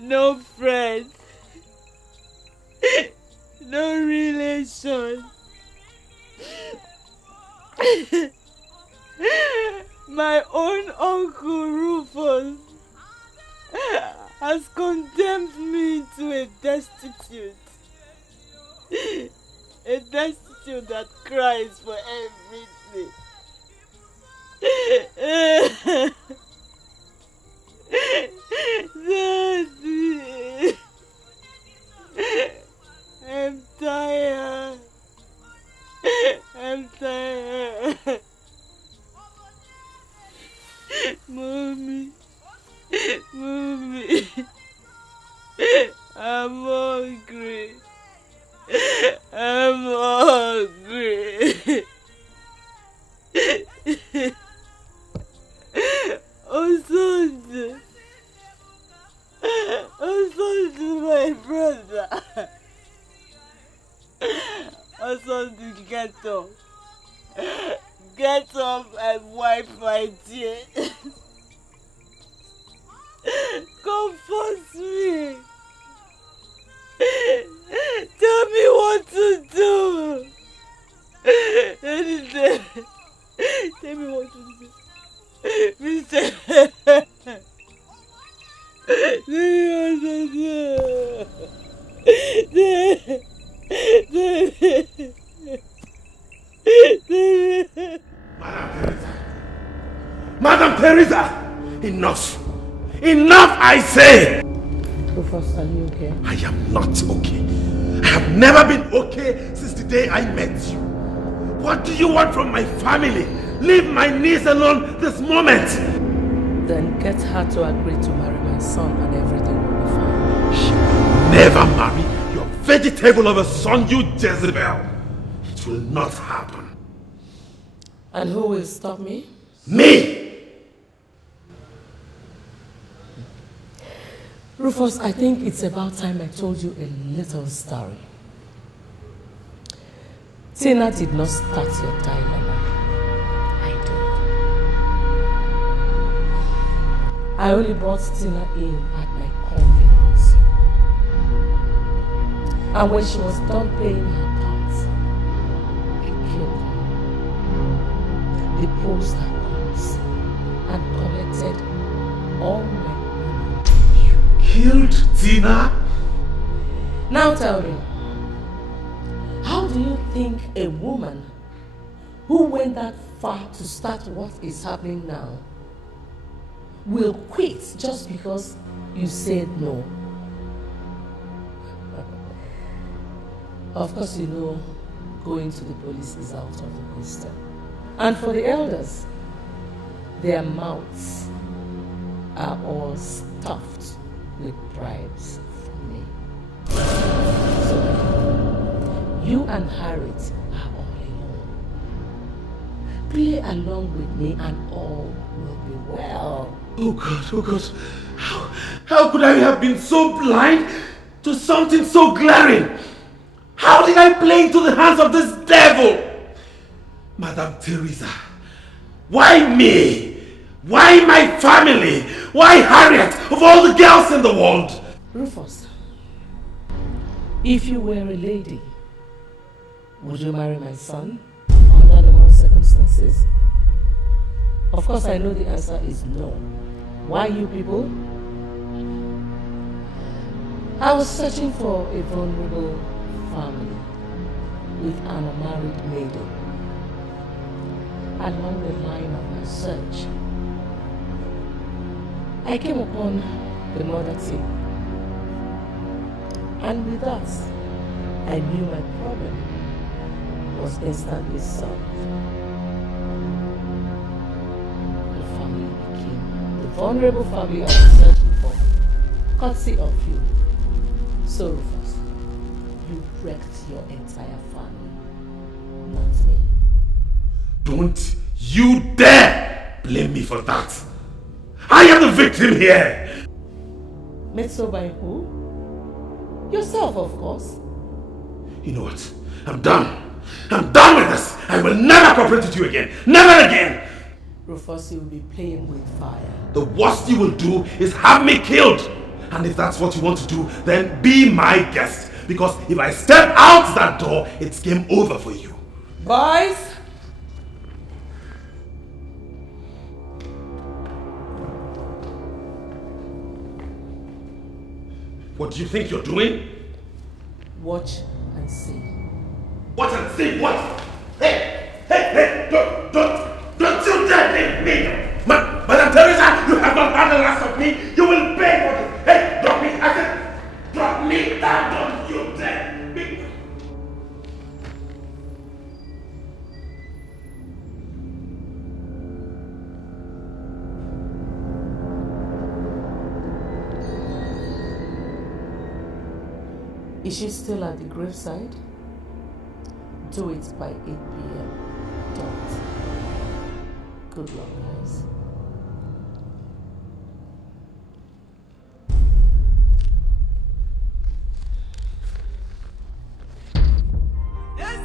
no friend, no relation. My own Uncle Rufus has condemned me to a destitute. A destitute that cries for everything. Daddy, I'm tired. I'm tired. Mommy. Mommy, I'm hungry. I'm hungry. Oh, Sunday. Oh, Sunday, my brother. also to get up. Get up and wipe my tears. Comfort me. Tell me what to do. Tell me what to do. Mister. Madam Teresa! Enough! Enough, I say! Rufus, are you okay? I am not okay. I have never been okay since the day I met you. What do you want from my family? Leave my niece alone this moment! Then get her to agree to marry my son and everything will be fine. She will never marry your vegetable of a son, you Jezebel. It will not happen. And who will stop me? Me! Rufus, I think it's about time I told you a little story. Tina did not start your dilemma. I did. I only brought Tina in at my convenience. And when she was done playing her part, I killed her. Deposed her coins and collected all my money. Killed Tina? Now tell me, how do you think a woman who went that far to start what is happening now will quit just because you said no? Of course, you know going to the police is out of the question. And for the elders, their mouths are all stuffed with bribes from me. So, you and Harriet are all alone. Play along with me and all will be well. Oh God, how could I have been so blind to something so glaring? How did I play into the hands of this devil? Madam Teresa, why me? Why my family? Why Harriet of all the girls in the world? Rufus, if you were a lady, would you marry my son under normal circumstances? Of course, I know the answer is no. Why you people? I was searching for a vulnerable family with an unmarried maiden. Along the line of my search, I came upon the mother tip. And with that, I knew my problem was instantly solved. The family became the vulnerable family I was searching for, courtesy of you. So, Rufus, you wrecked your entire family, not me. Don't you dare blame me for that! I am the victim here! Made so by who? Yourself, of course. You know what? I'm done. I'm done with this. I will never cooperate with you again. Never again. Rufus, you will be playing with fire. The worst you will do is have me killed. And if that's what you want to do, then be my guest. Because if I step out that door, it's game over for you. Boys! What do you think you're doing? Watch and see. Watch and see what? Hey! Don't you dare leave me! Madam Teresa, you have not had the last of me. You will pay for it. Hey, drop me. I said, drop me down. Don't you dare. Is she still at the graveside? Do it by 8 p.m. Don't. Good luck, guys. Yes,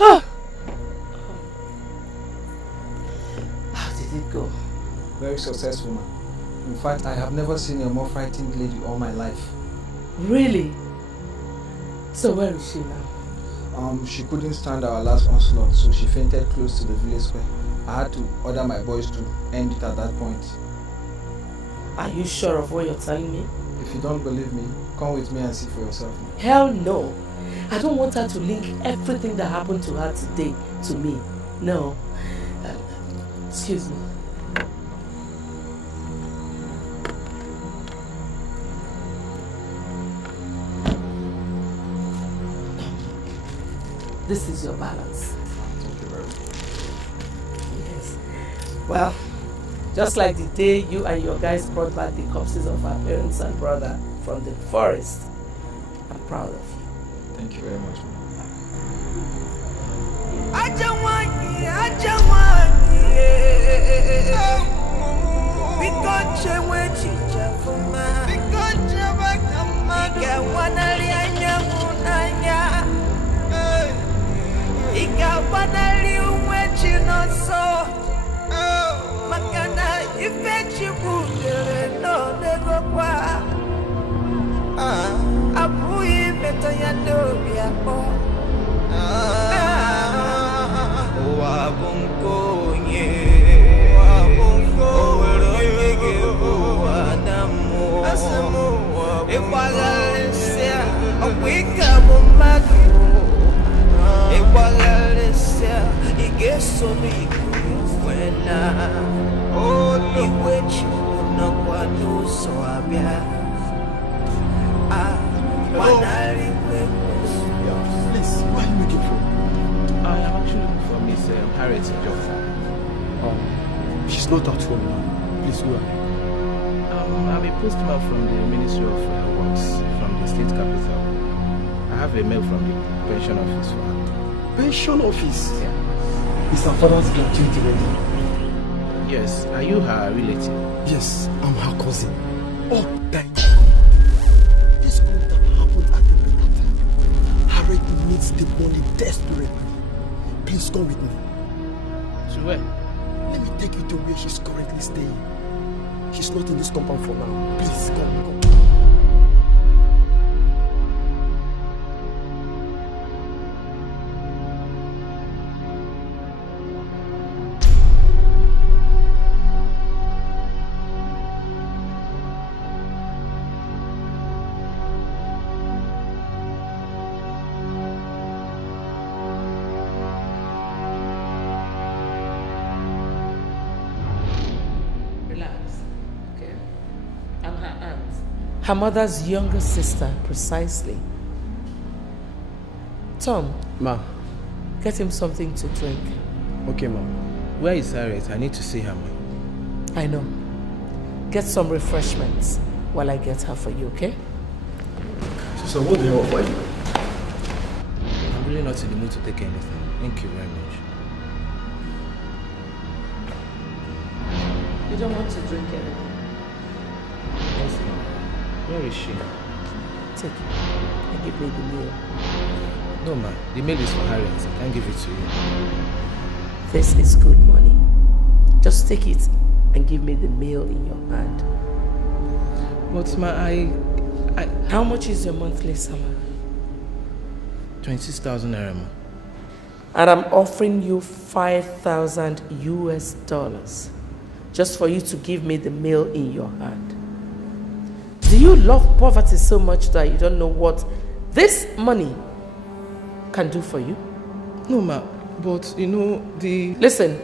How did it go? Very successful, man. In fact, I have never seen a more frightened lady all my life. Really? So where is she now? She couldn't stand our last onslaught, so she fainted close to the village square. I had to order my boys to end it at that point. Are you sure of what you're telling me? If you don't believe me, come with me and see for yourself. Hell no. I don't want her to link everything that happened to her today to me. No. Excuse me. This is your balance. Thank you very much. Yes. Well, just like the day you and your guys brought back the corpses of our parents and brother from the forest, I'm proud of you. Thank you very much. Please, why are you looking for? I am actually looking for Miss Harriet in job. She's not at home now. Please go ahead. I'm a postman from the Ministry of Works from the state capital. I have a mail from the pension office for her. Pension office? Yeah. Is her father's gratuity ready? Yes. Are you her relative? Yes, I'm her cousin. Oh, thank you. This couldn't have happened at a better time. Harriet needs the money desperately. Please come with me. To where? Let me take you to where she's currently staying. She's not in this compound for now. Please, come. Her mother's younger sister, precisely. Tom. Ma. Get him something to drink. Okay, ma. Where is Harriet? I need to see her, ma. I know. Get some refreshments while I get her for you, okay? So what do you offer you? I'm really not in the mood to take anything. Thank you very much. You don't want to drink anything? Yes, ma'am. Where is she? Take it and give me the meal. No, ma. The mail is for Harriet. I can't give it to you. This is good money. Just take it and give me the mail in your hand. But, ma, How much is your monthly salary? 26,000 naira, ma. And I'm offering you $5,000 US just for you to give me the mail in your hand. Do you love poverty so much that you don't know what this money can do for you? No, ma, but you know, Listen,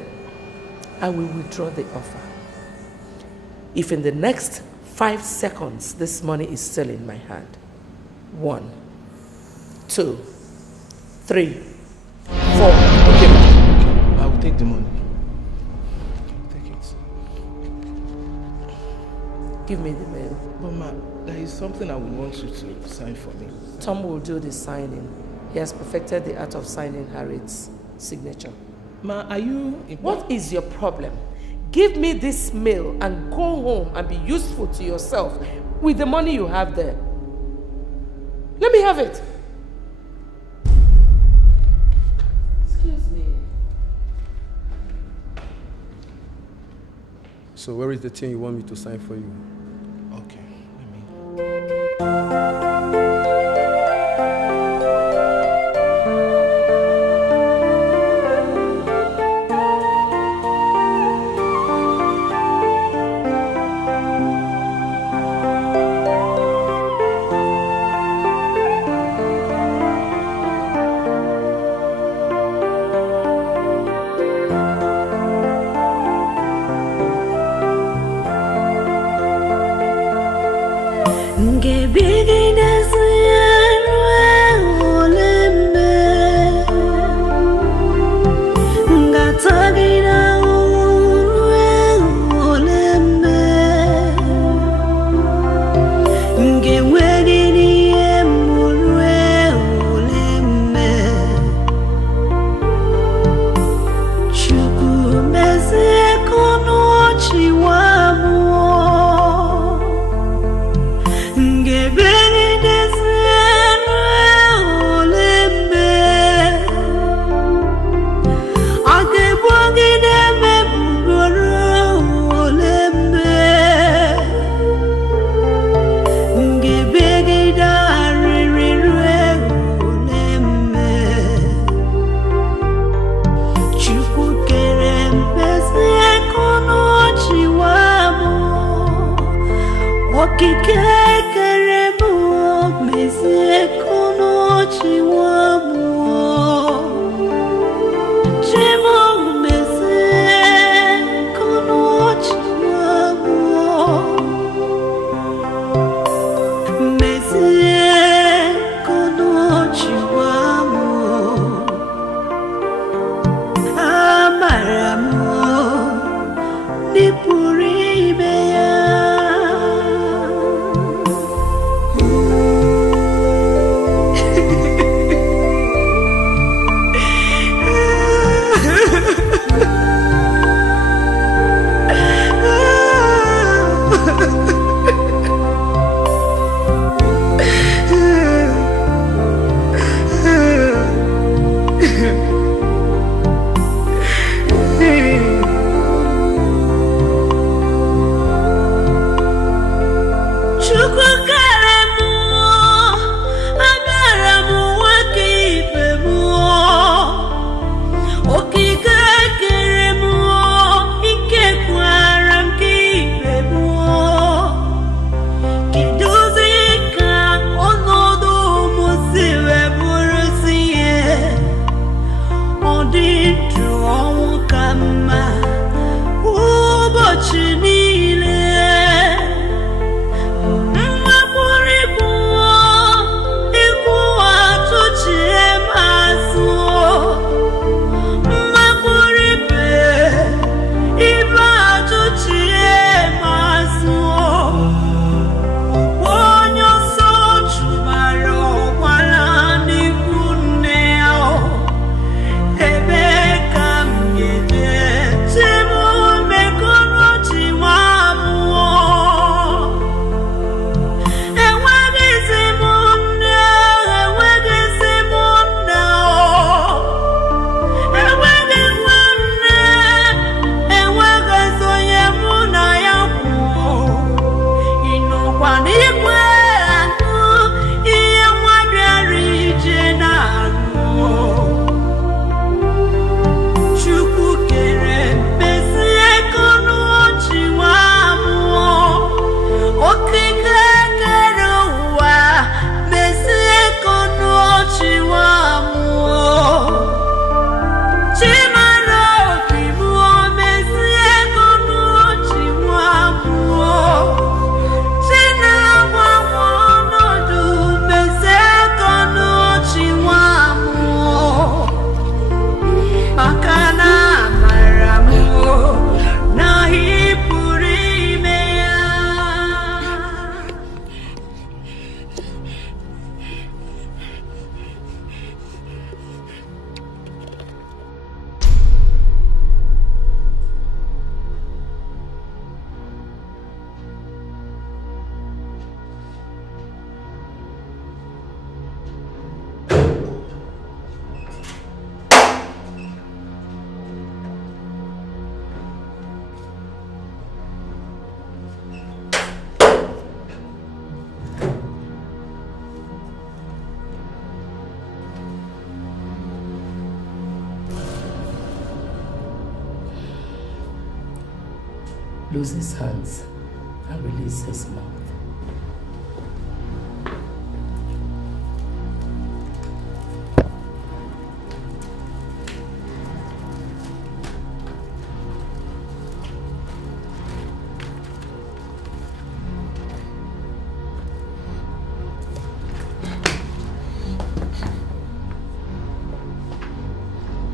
I will withdraw the offer. If in the next 5 seconds this money is still in my hand. 1, 2, 3, 4. Okay, ma. I will take the money. Take it. Give me the mail. But ma, there is something I would want you to sign for me. Tom will do the signing. He has perfected the art of signing Harriet's signature. Ma, are you... What is your problem? Give me this mail and go home and be useful to yourself with the money you have there. Let me have it. So where is the thing you want me to sign for you? Okay, Chimu mekono chiwa loose his hands and release his mouth.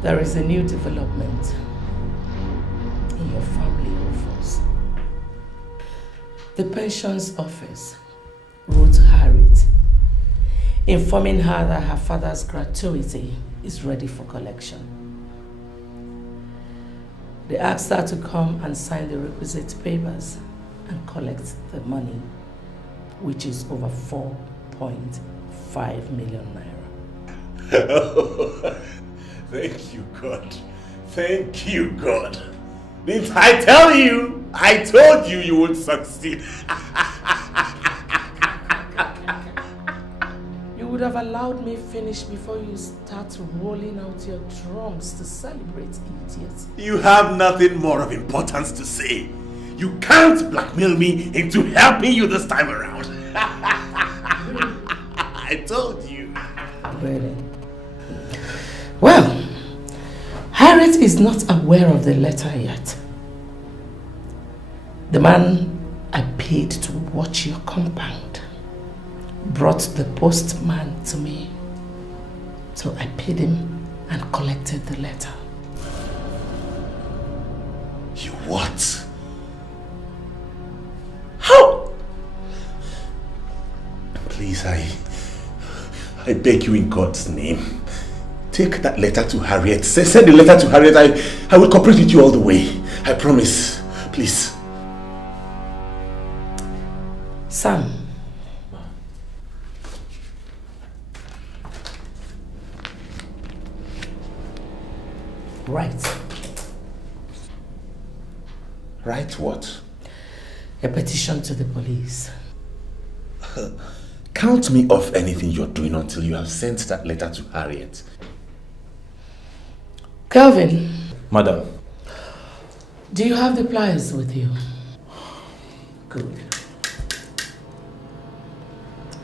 There is a new development in your family, Rufus. The pensions office wrote Harriet, informing her that her father's gratuity is ready for collection. They asked her to come and sign the requisite papers and collect the money, which is over 4.5 million naira. Thank you, God. Thank you, God. Didn't I tell you? I told you you would succeed. You would have allowed me finish before you start rolling out your drums to celebrate, idiot. You have nothing more of importance to say. You can't blackmail me into helping you this time around. I told you. Really? Well, Harriet is not aware of the letter yet. The man I paid to watch your compound brought the postman to me. So I paid him and collected the letter. You what? How? Please, I beg you in God's name. Take that letter to Harriet. Send the letter to Harriet. I will cooperate with you all the way. I promise. Please. Sam. Right. Write what? A petition to the police. Count me off anything you're doing until you have sent that letter to Harriet. Kelvin. Madam. Do you have the pliers with you? Good.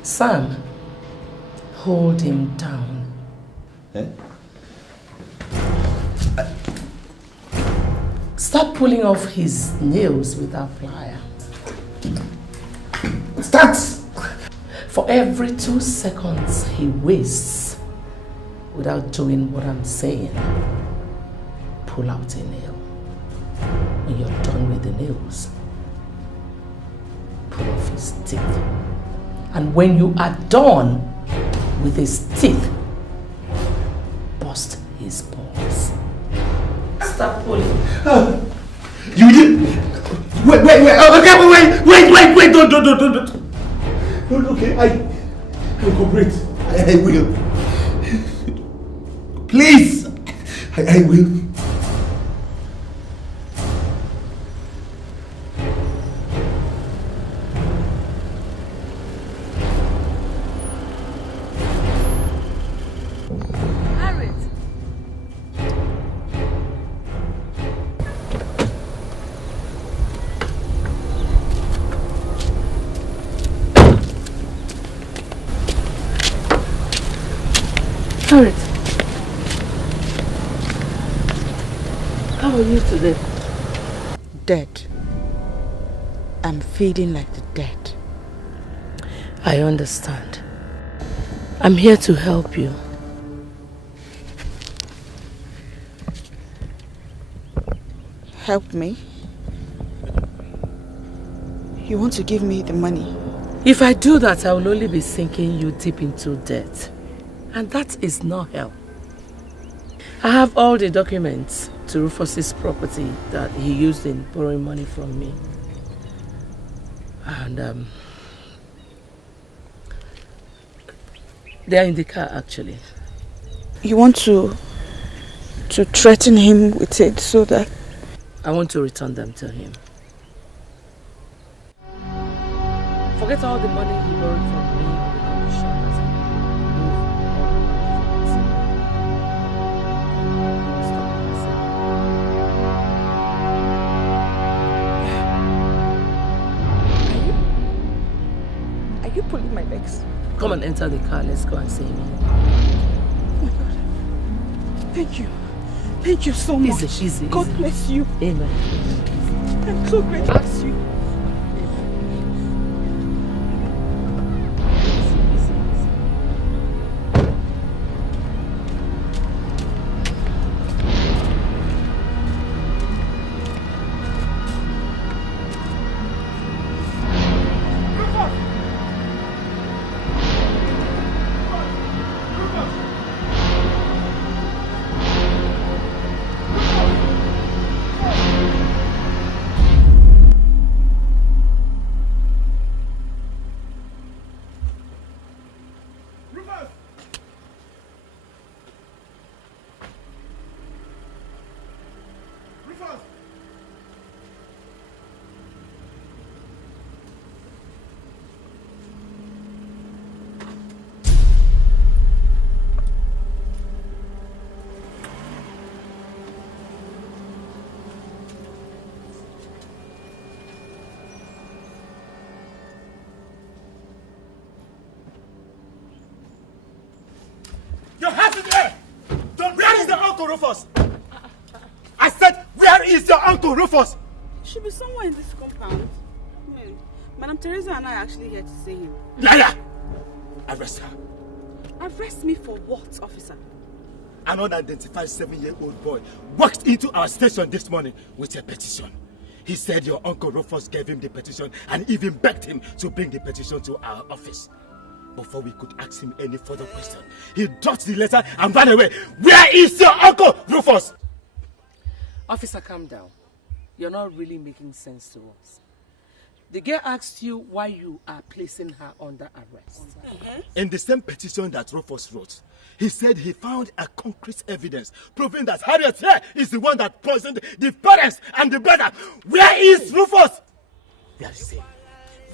Sam, hold him down. Eh? Start pulling off his nails with that plier. Start! For every 2 seconds he wastes without doing what I'm saying, pull out a nail. When you're done with the nails, pull off his teeth. And when you are done with his teeth, bust his balls. Stop pulling. You did. Wait. Okay, wait. Don't. Okay, I will cooperate. I will. Please. I will. Harriet, how are you today? Dead. I'm feeling like the dead. I understand. I'm here to help you. Help me? You want to give me the money? If I do that, I will only be sinking you deep into debt. And that is not help. I have all the documents to Rufus's property that he used in borrowing money from me. And they are in the car actually. You want to threaten him with it so that... I want to return them to him. Forget all the money he borrowed from me on the condition that he move all the you pulling my legs? Come and enter the car. Let's go and see him. Oh my God. Thank you. Thank you so much. Easy. God bless you. Amen. I'm so grateful to you. Your hands in the air! Where is the Uncle Rufus? I said, where is your Uncle Rufus? He should be somewhere in this compound. Madam Teresa and I are actually here to see him. Liar! Arrest her. Arrest me for what, officer? An unidentified 7-year-old boy walked into our station this morning with a petition. He said your Uncle Rufus gave him the petition and even begged him to bring the petition to our office. Before we could ask him any further question, he dropped the letter and ran away. Where is your Uncle Rufus? Officer, calm down. You're not really making sense to us. The girl asked you why you are placing her under arrest. In the same petition that Rufus wrote, he said he found a concrete evidence proving that Harriet here is the one that poisoned the parents and the brother. Where is Rufus? Where is he?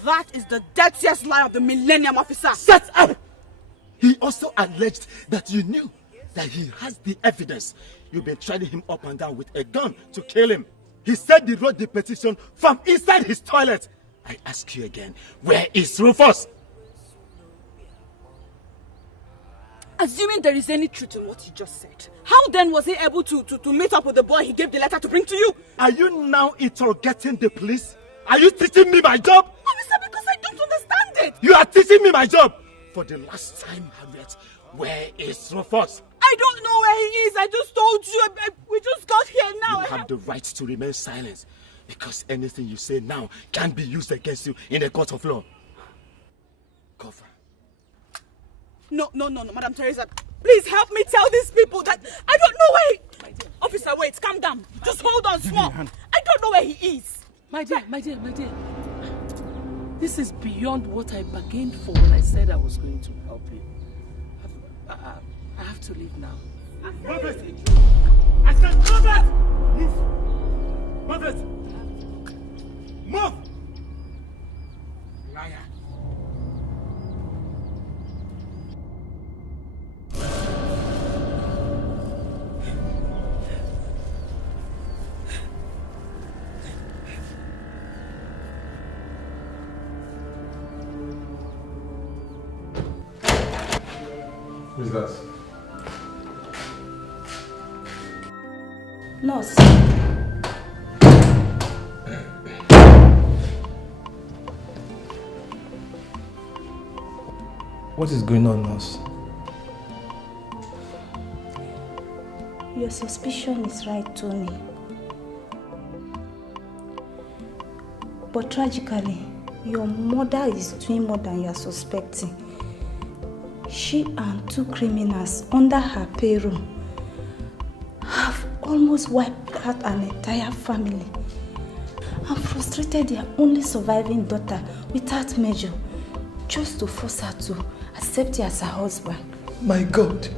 That is the dirtiest lie of the millennium, officer. Shut up! He also alleged that you knew that he has the evidence. You've been trailing him up and down with a gun to kill him. He said he wrote the petition from inside his toilet. I ask you again, where is Rufus? Assuming there is any truth in what he just said, how then was he able to meet up with the boy he gave the letter to bring to you? Are you now interrogating the police? Are you teaching me my job? Officer, because I don't understand it. You are teaching me my job. For the last time, Harriet, where is Rufus? I don't know where he is. I just told you. We just got here now. You have the right to remain silent. Because anything you say now can be used against you in a court of law. Cover. No, Madam Teresa. Please help me tell these people that I don't know where he... Officer, wait, calm down. Just hold on small. I don't know where he is. My dear. This is beyond what I bargained for when I said I was going to help you. I have to leave now. Move it! I said move it! Move it! Move! Liar! Who's that? Nurse. What is going on, nurse? Your suspicion is right, Tony. But tragically, your mother is doing more than you are suspecting. She and 2 criminals under her payroll have almost wiped out an entire family and frustrated their only surviving daughter without measure, just to force her to accept you as her husband. My God!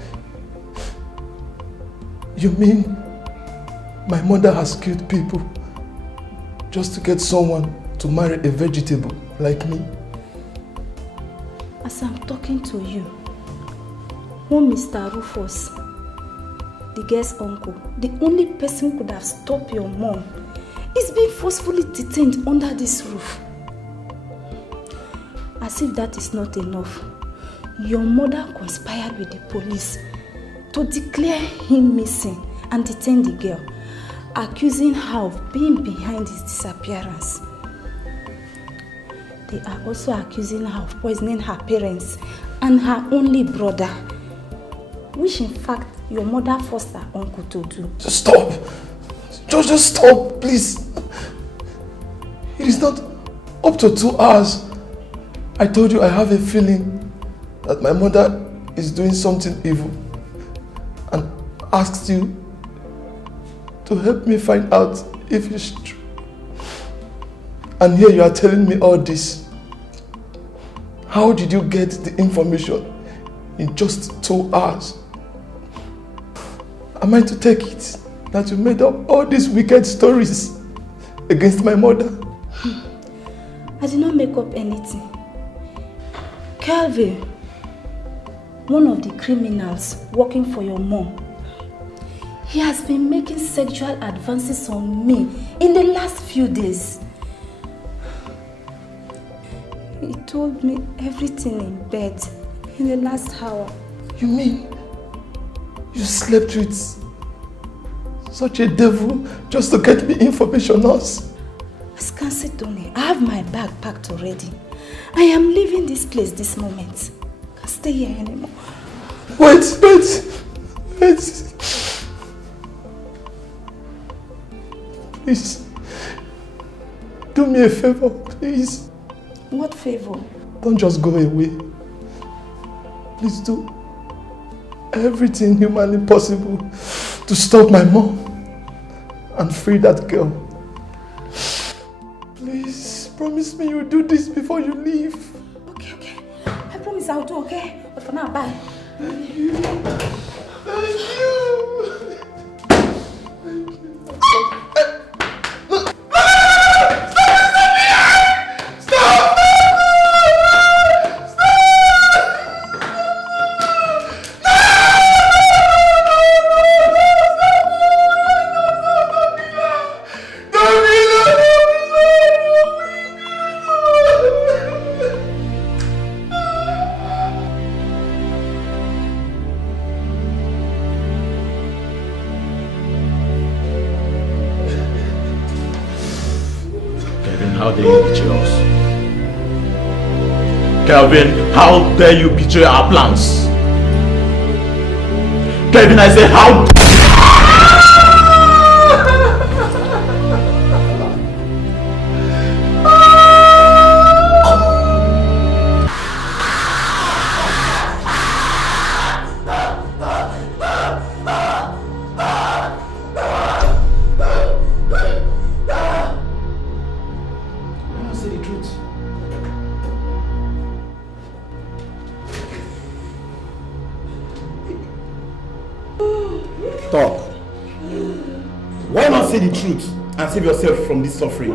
You mean my mother has killed people just to get someone to marry a vegetable like me? As I'm talking to you, one Mr. Rufus, the girl's uncle, the only person who could have stopped your mom, is being forcefully detained under this roof. As if that is not enough, your mother conspired with the police to declare him missing and detain the girl, accusing her of being behind his disappearance. They are also accusing her of poisoning her parents and her only brother, which in fact your mother forced her uncle to do. Stop! Just stop, please. It is not up to 2 hours. I told you I have a feeling that my mother is doing something evil and asked you to help me find out if it's true. And here you are telling me all this. How did you get the information in just 2 hours? Am I to take it that you made up all these wicked stories against my mother? I did not make up anything. Calvin, one of the criminals working for your mom, he has been making sexual advances on me in the last few days. He told me everything in bed in the last hour. You mean you slept with such a devil just to get me information on us? Scansi Tony, I have my bag packed already. I am leaving this place this moment. I can't stay here anymore. Wait. Please, do me a favor, please. What favor? Don't just go away. Please do everything humanly possible to stop my mom and free that girl. Please, promise me you'll do this before you leave. Okay. I promise I'll do, okay? But for now, bye. Thank you. Kelvin, how dare you betray our plans? Kelvin, I say, how dare and save yourself from this suffering?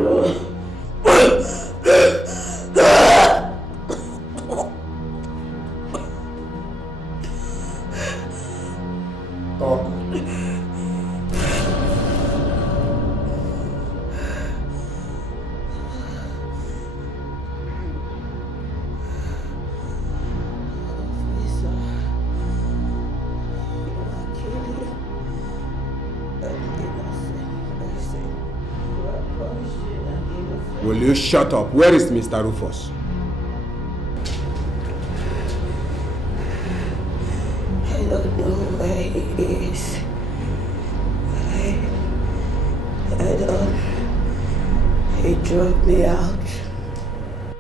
Talk. Will you shut up? Where is Mr. Rufus? I don't know where he is. I don't. He drove me out.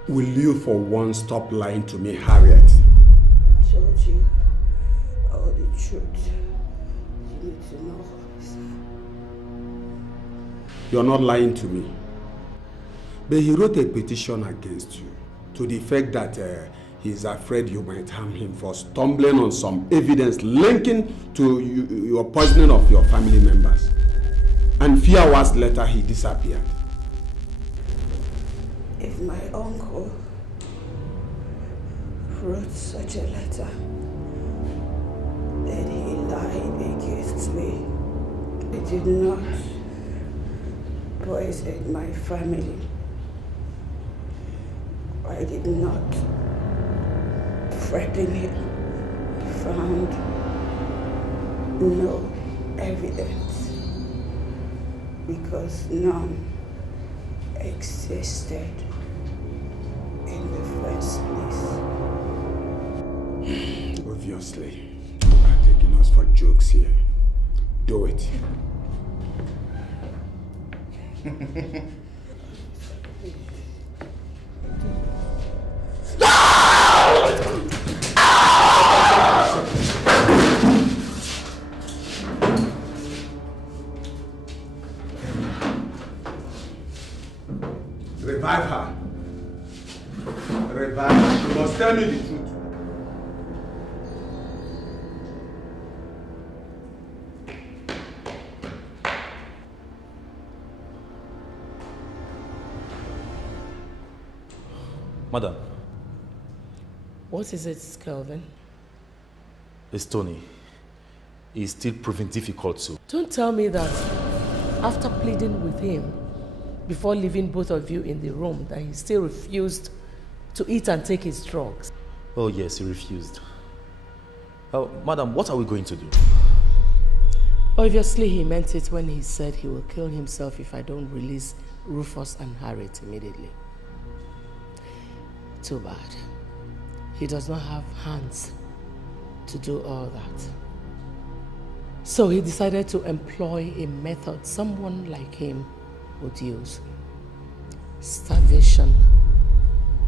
Will you for once stop lying to me, Harriet? I told you all the truth. You need to know. You're not lying to me. But he wrote a petition against you to the effect that he's afraid you might harm him for stumbling on some evidence linking to your poisoning of your family members. And a few hours later, he disappeared. If my uncle wrote such a letter, then he lied against me. I did not poison my family. I did not Freddy found no evidence because none existed in the first place. Obviously, you are taking us for jokes here. Do it. Revive her. Revive her. She must tell me the truth. Madam. What is it, Kelvin? It's Tony. He's still proving difficult to. Don't tell me that after pleading with him, before leaving both of you in the room, that he still refused to eat and take his drugs. Oh yes, he refused. Madam, what are we going to do? Obviously, he meant it when he said he will kill himself if I don't release Rufus and Harriet immediately. Too bad. He does not have hands to do all that. So he decided to employ a method someone like him would use. Starvation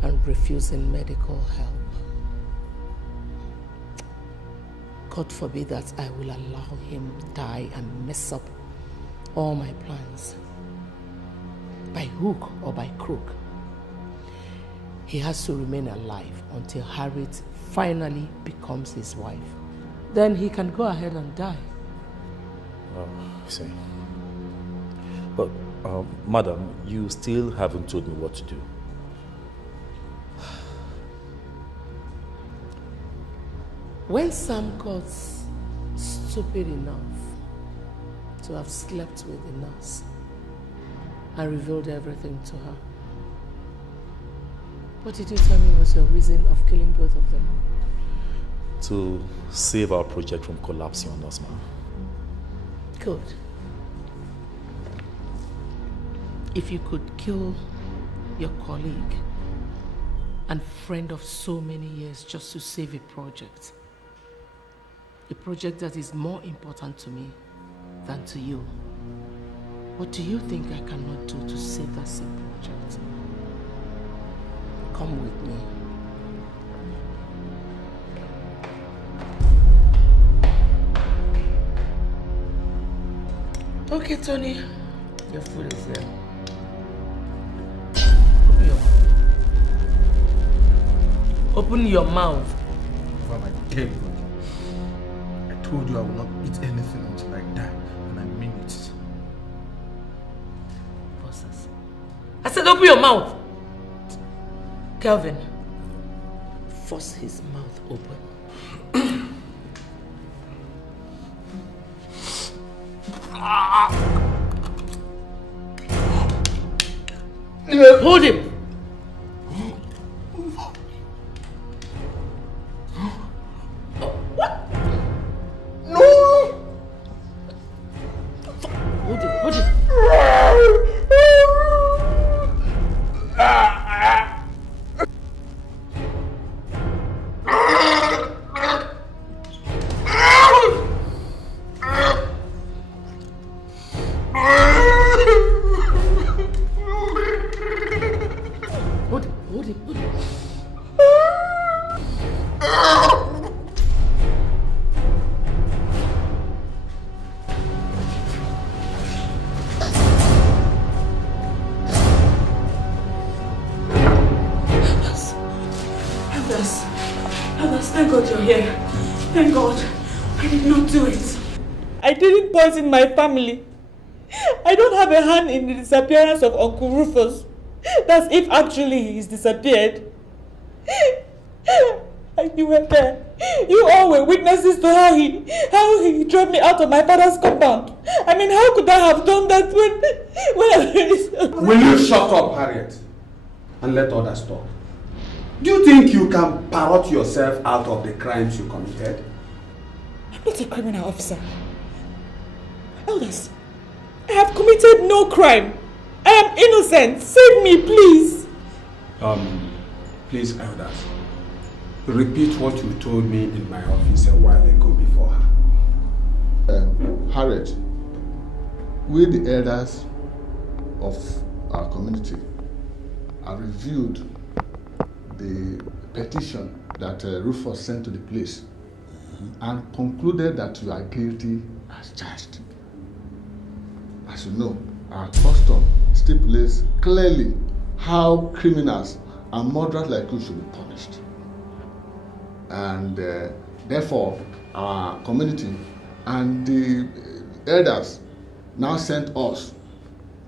and refusing medical help. God forbid that I will allow him die and mess up all my plans. By hook or by crook. He has to remain alive until Harriet finally becomes his wife. Then he can go ahead and die. Oh, I see. But, madam, you still haven't told me what to do. When Sam got stupid enough to have slept with the nurse and revealed everything to her, what did you tell me was your reason of killing both of them? To save our project from collapsing on us, ma'am. Good. If you could kill your colleague and friend of so many years just to save a project that is more important to me than to you, what do you think I cannot do to save that same project? Come with me. Okay, Tony. Your food is here. Open your mouth. For my dead body. I told you I will not eat anything until I die, and I mean it. Bosses. I said open your mouth. Kelvin, force his mouth open. Hold him. What? No. Hold him. Hold him. In my family. I don't have a hand in the disappearance of Uncle Rufus. That's if actually he's disappeared. You were there. You all were witnesses to how he drove me out of my father's compound. I mean, how could I have done that when Will you shut up, Harriet, and let others talk? Do you think you can parrot yourself out of the crimes you committed? I'm not a criminal officer. Elders, I have committed no crime. I am innocent. Save me, please. Please, elders, repeat what you told me in my office a while ago before her. Harriet, we the elders of our community have reviewed the petition that Rufus sent to the police and concluded that you are guilty as charged. As you know, our custom stipulates clearly how criminals and murderers like you should be punished. And therefore, our community and the elders now sent us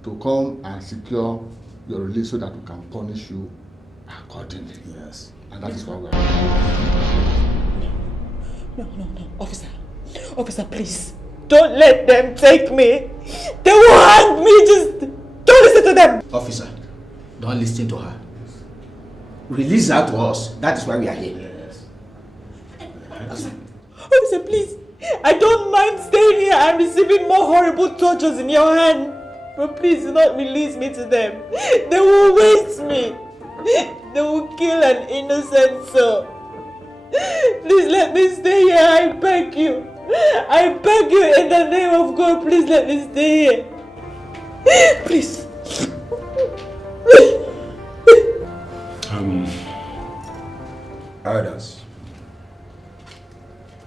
to come and secure your release so that we can punish you accordingly. Yes. And that is what we are doing. No, officer. Officer, please. Don't let them take me. They will hang me. Just don't listen to them. Officer, don't listen to her. Release her to us. That is why we are here. Yes. Officer, please. I don't mind staying here and receiving more horrible tortures in your hand. But please do not release me to them. They will waste me. They will kill an innocent soul. Please let me stay here. I beg you. I beg you in the name of God. Please let me stay here. Please. Elders,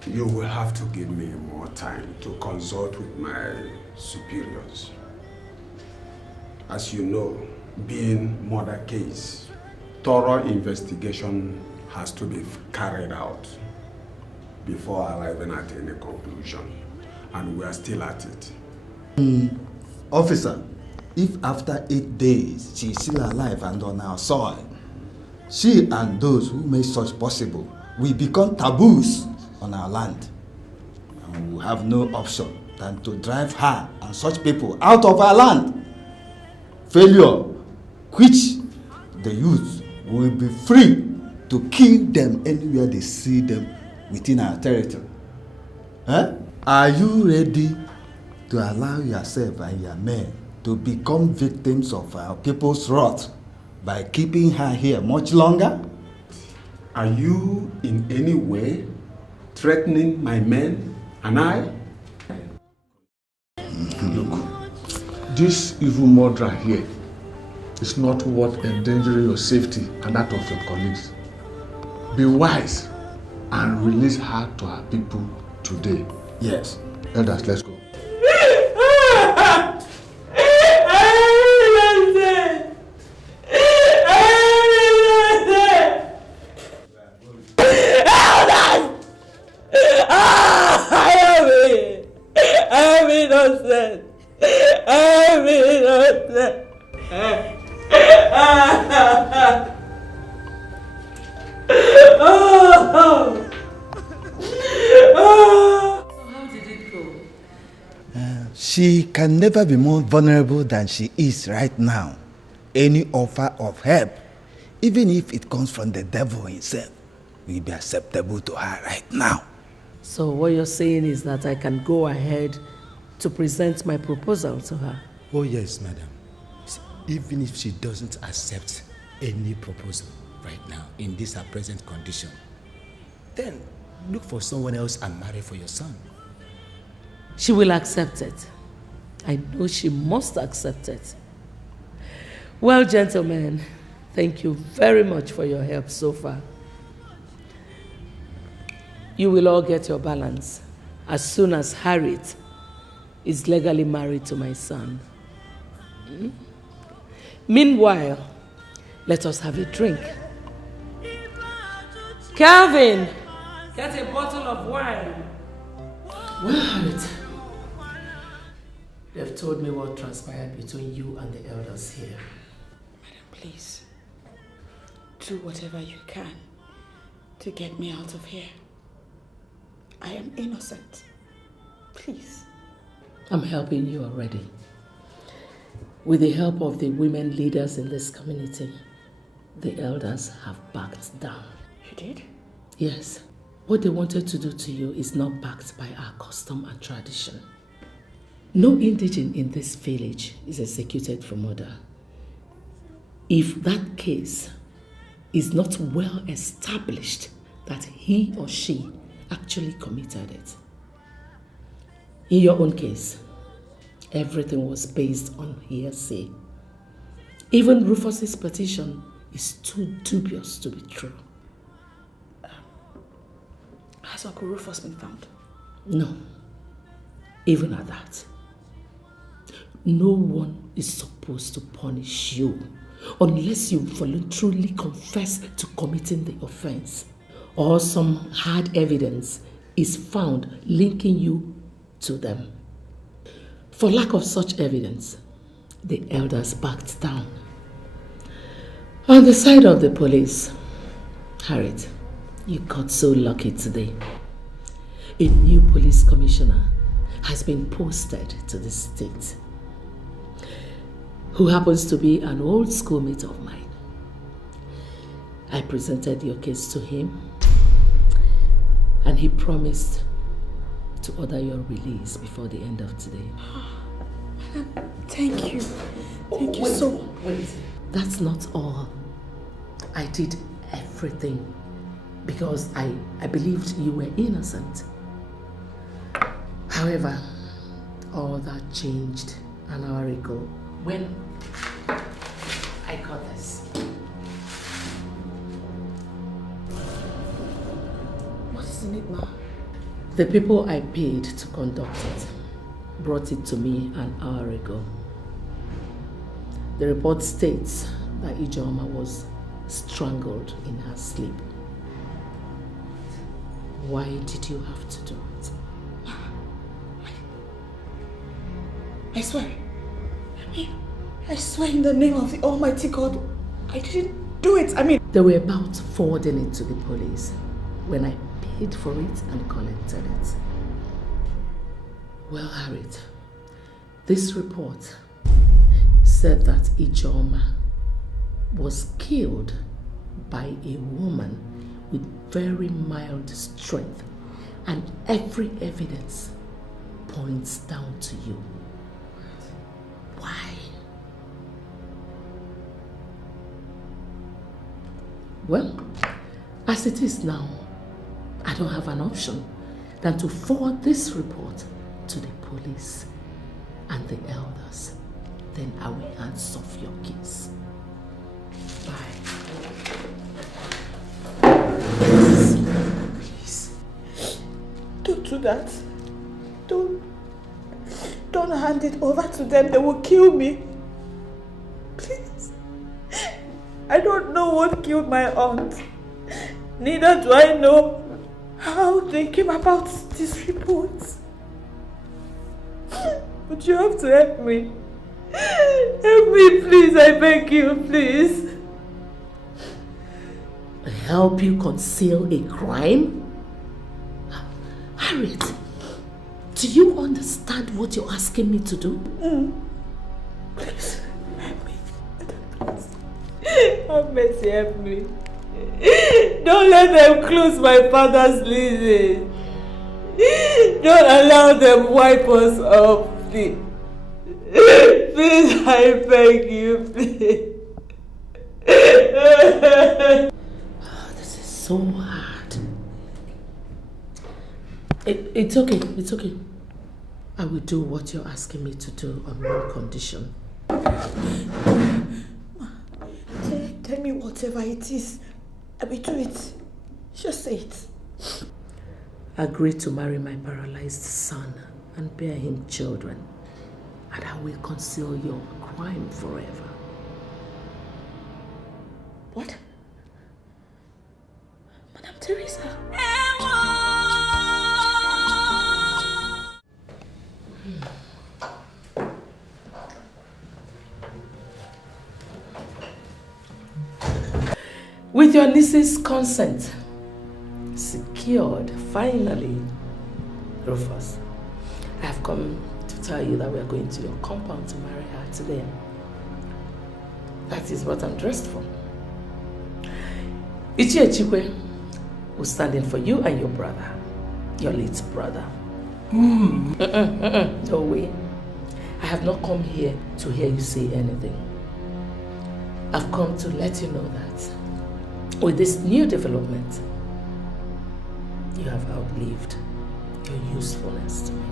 you will have to give me more time to consult with my superiors. As you know, being murder case, thorough investigation has to be carried out before arriving at any conclusion, and we are still at it. Officer, if after 8 days she is still alive and on our soil, she and those who make such possible will become taboos on our land. And we have no option than to drive her and such people out of our land. Failure, which the youth will be free to kill them anywhere they see them within our territory. Are you ready to allow yourself and your men to become victims of our people's wrath by keeping her here much longer? Are you in any way threatening my men and I? Look, this evil murderer here is not worth endangering your safety and that of your colleagues. Be wise and release her to our people today. Yes. Elders, let's go. She can never be more vulnerable than she is right now. Any offer of help, even if it comes from the devil himself, will be acceptable to her right now. So what you're saying is that I can go ahead to present my proposal to her? Oh yes, madam. Even if she doesn't accept any proposal right now, in this her present condition, then look for someone else and marry for your son. She will accept it. I know she must accept it. Well, gentlemen, thank you very much for your help so far. You will all get your balance as soon as Harriet is legally married to my son. Meanwhile, let us have a drink. Calvin, get a bottle of wine. Well, Harriet, they've told me what transpired between you and the elders here. Madam, please, do whatever you can to get me out of here. I am innocent. Please. I'm helping you already. With the help of the women leaders in this community, the elders have backed down. You did? Yes. What they wanted to do to you is not backed by our custom and tradition. No indigene in this village is executed for murder if that case is not well established that he or she actually committed it. In your own case, everything was based on hearsay. Even Rufus's petition is too dubious to be true. Has Uncle Rufus been found? No. Even at that. No one is supposed to punish you unless you voluntarily confess to committing the offense or some hard evidence is found linking you to them. For lack of such evidence, the elders backed down. On the side of the police, Harriet, you got so lucky today. A new police commissioner has been posted to the state, who happens to be an old schoolmate of mine. I presented your case to him, and he promised to order your release before the end of today. Thank you. Thank you so much. Wait. That's not all. I did everything because I believed you were innocent. However, all that changed an hour ago when I got this. What is in it, Ma? The people I paid to conduct it brought it to me an hour ago. The report states that Ijeoma was strangled in her sleep. Why did you have to do it? I swear. I swear in the name of the Almighty God, I didn't do it. They were about forwarding it to the police when I paid for it and collected it. Well, Harriet, this report said that Ijeoma was killed by a woman with very mild strength, and every evidence points down to you. Why? Well, as it is now, I don't have an option than to forward this report to the police and the elders. Then I will hands off your case. Bye. Please. Don't do that. Don't hand it over to them. They will kill me. Please. I don't know what killed my aunt. Neither do I know how they came about these reports. But you have to help me. Help me, please. I beg you, please. Help you conceal a crime? Harriet, do you understand what you're asking me to do? Please, help me. Have mercy, help me. Don't let them close my father's leases. Don't allow them wipe us off, please. Please, I beg you, please. This is so hard. It's okay, it's okay. I will do what you're asking me to do on one condition. Tell me whatever it is. I will do it. Just say it. Agree to marry my paralyzed son and bear him children, and I will conceal your crime forever. What? Madam Teresa? With your niece's consent, secured, finally, Rufus, I have come to tell you that we are going to your compound to marry her today. That is what I'm dressed for. Ichie Chikwe was standing for you and your brother, your late brother. No way. I have not come here to hear you say anything. I've come to let you know that with this new development, you have outlived your usefulness to me.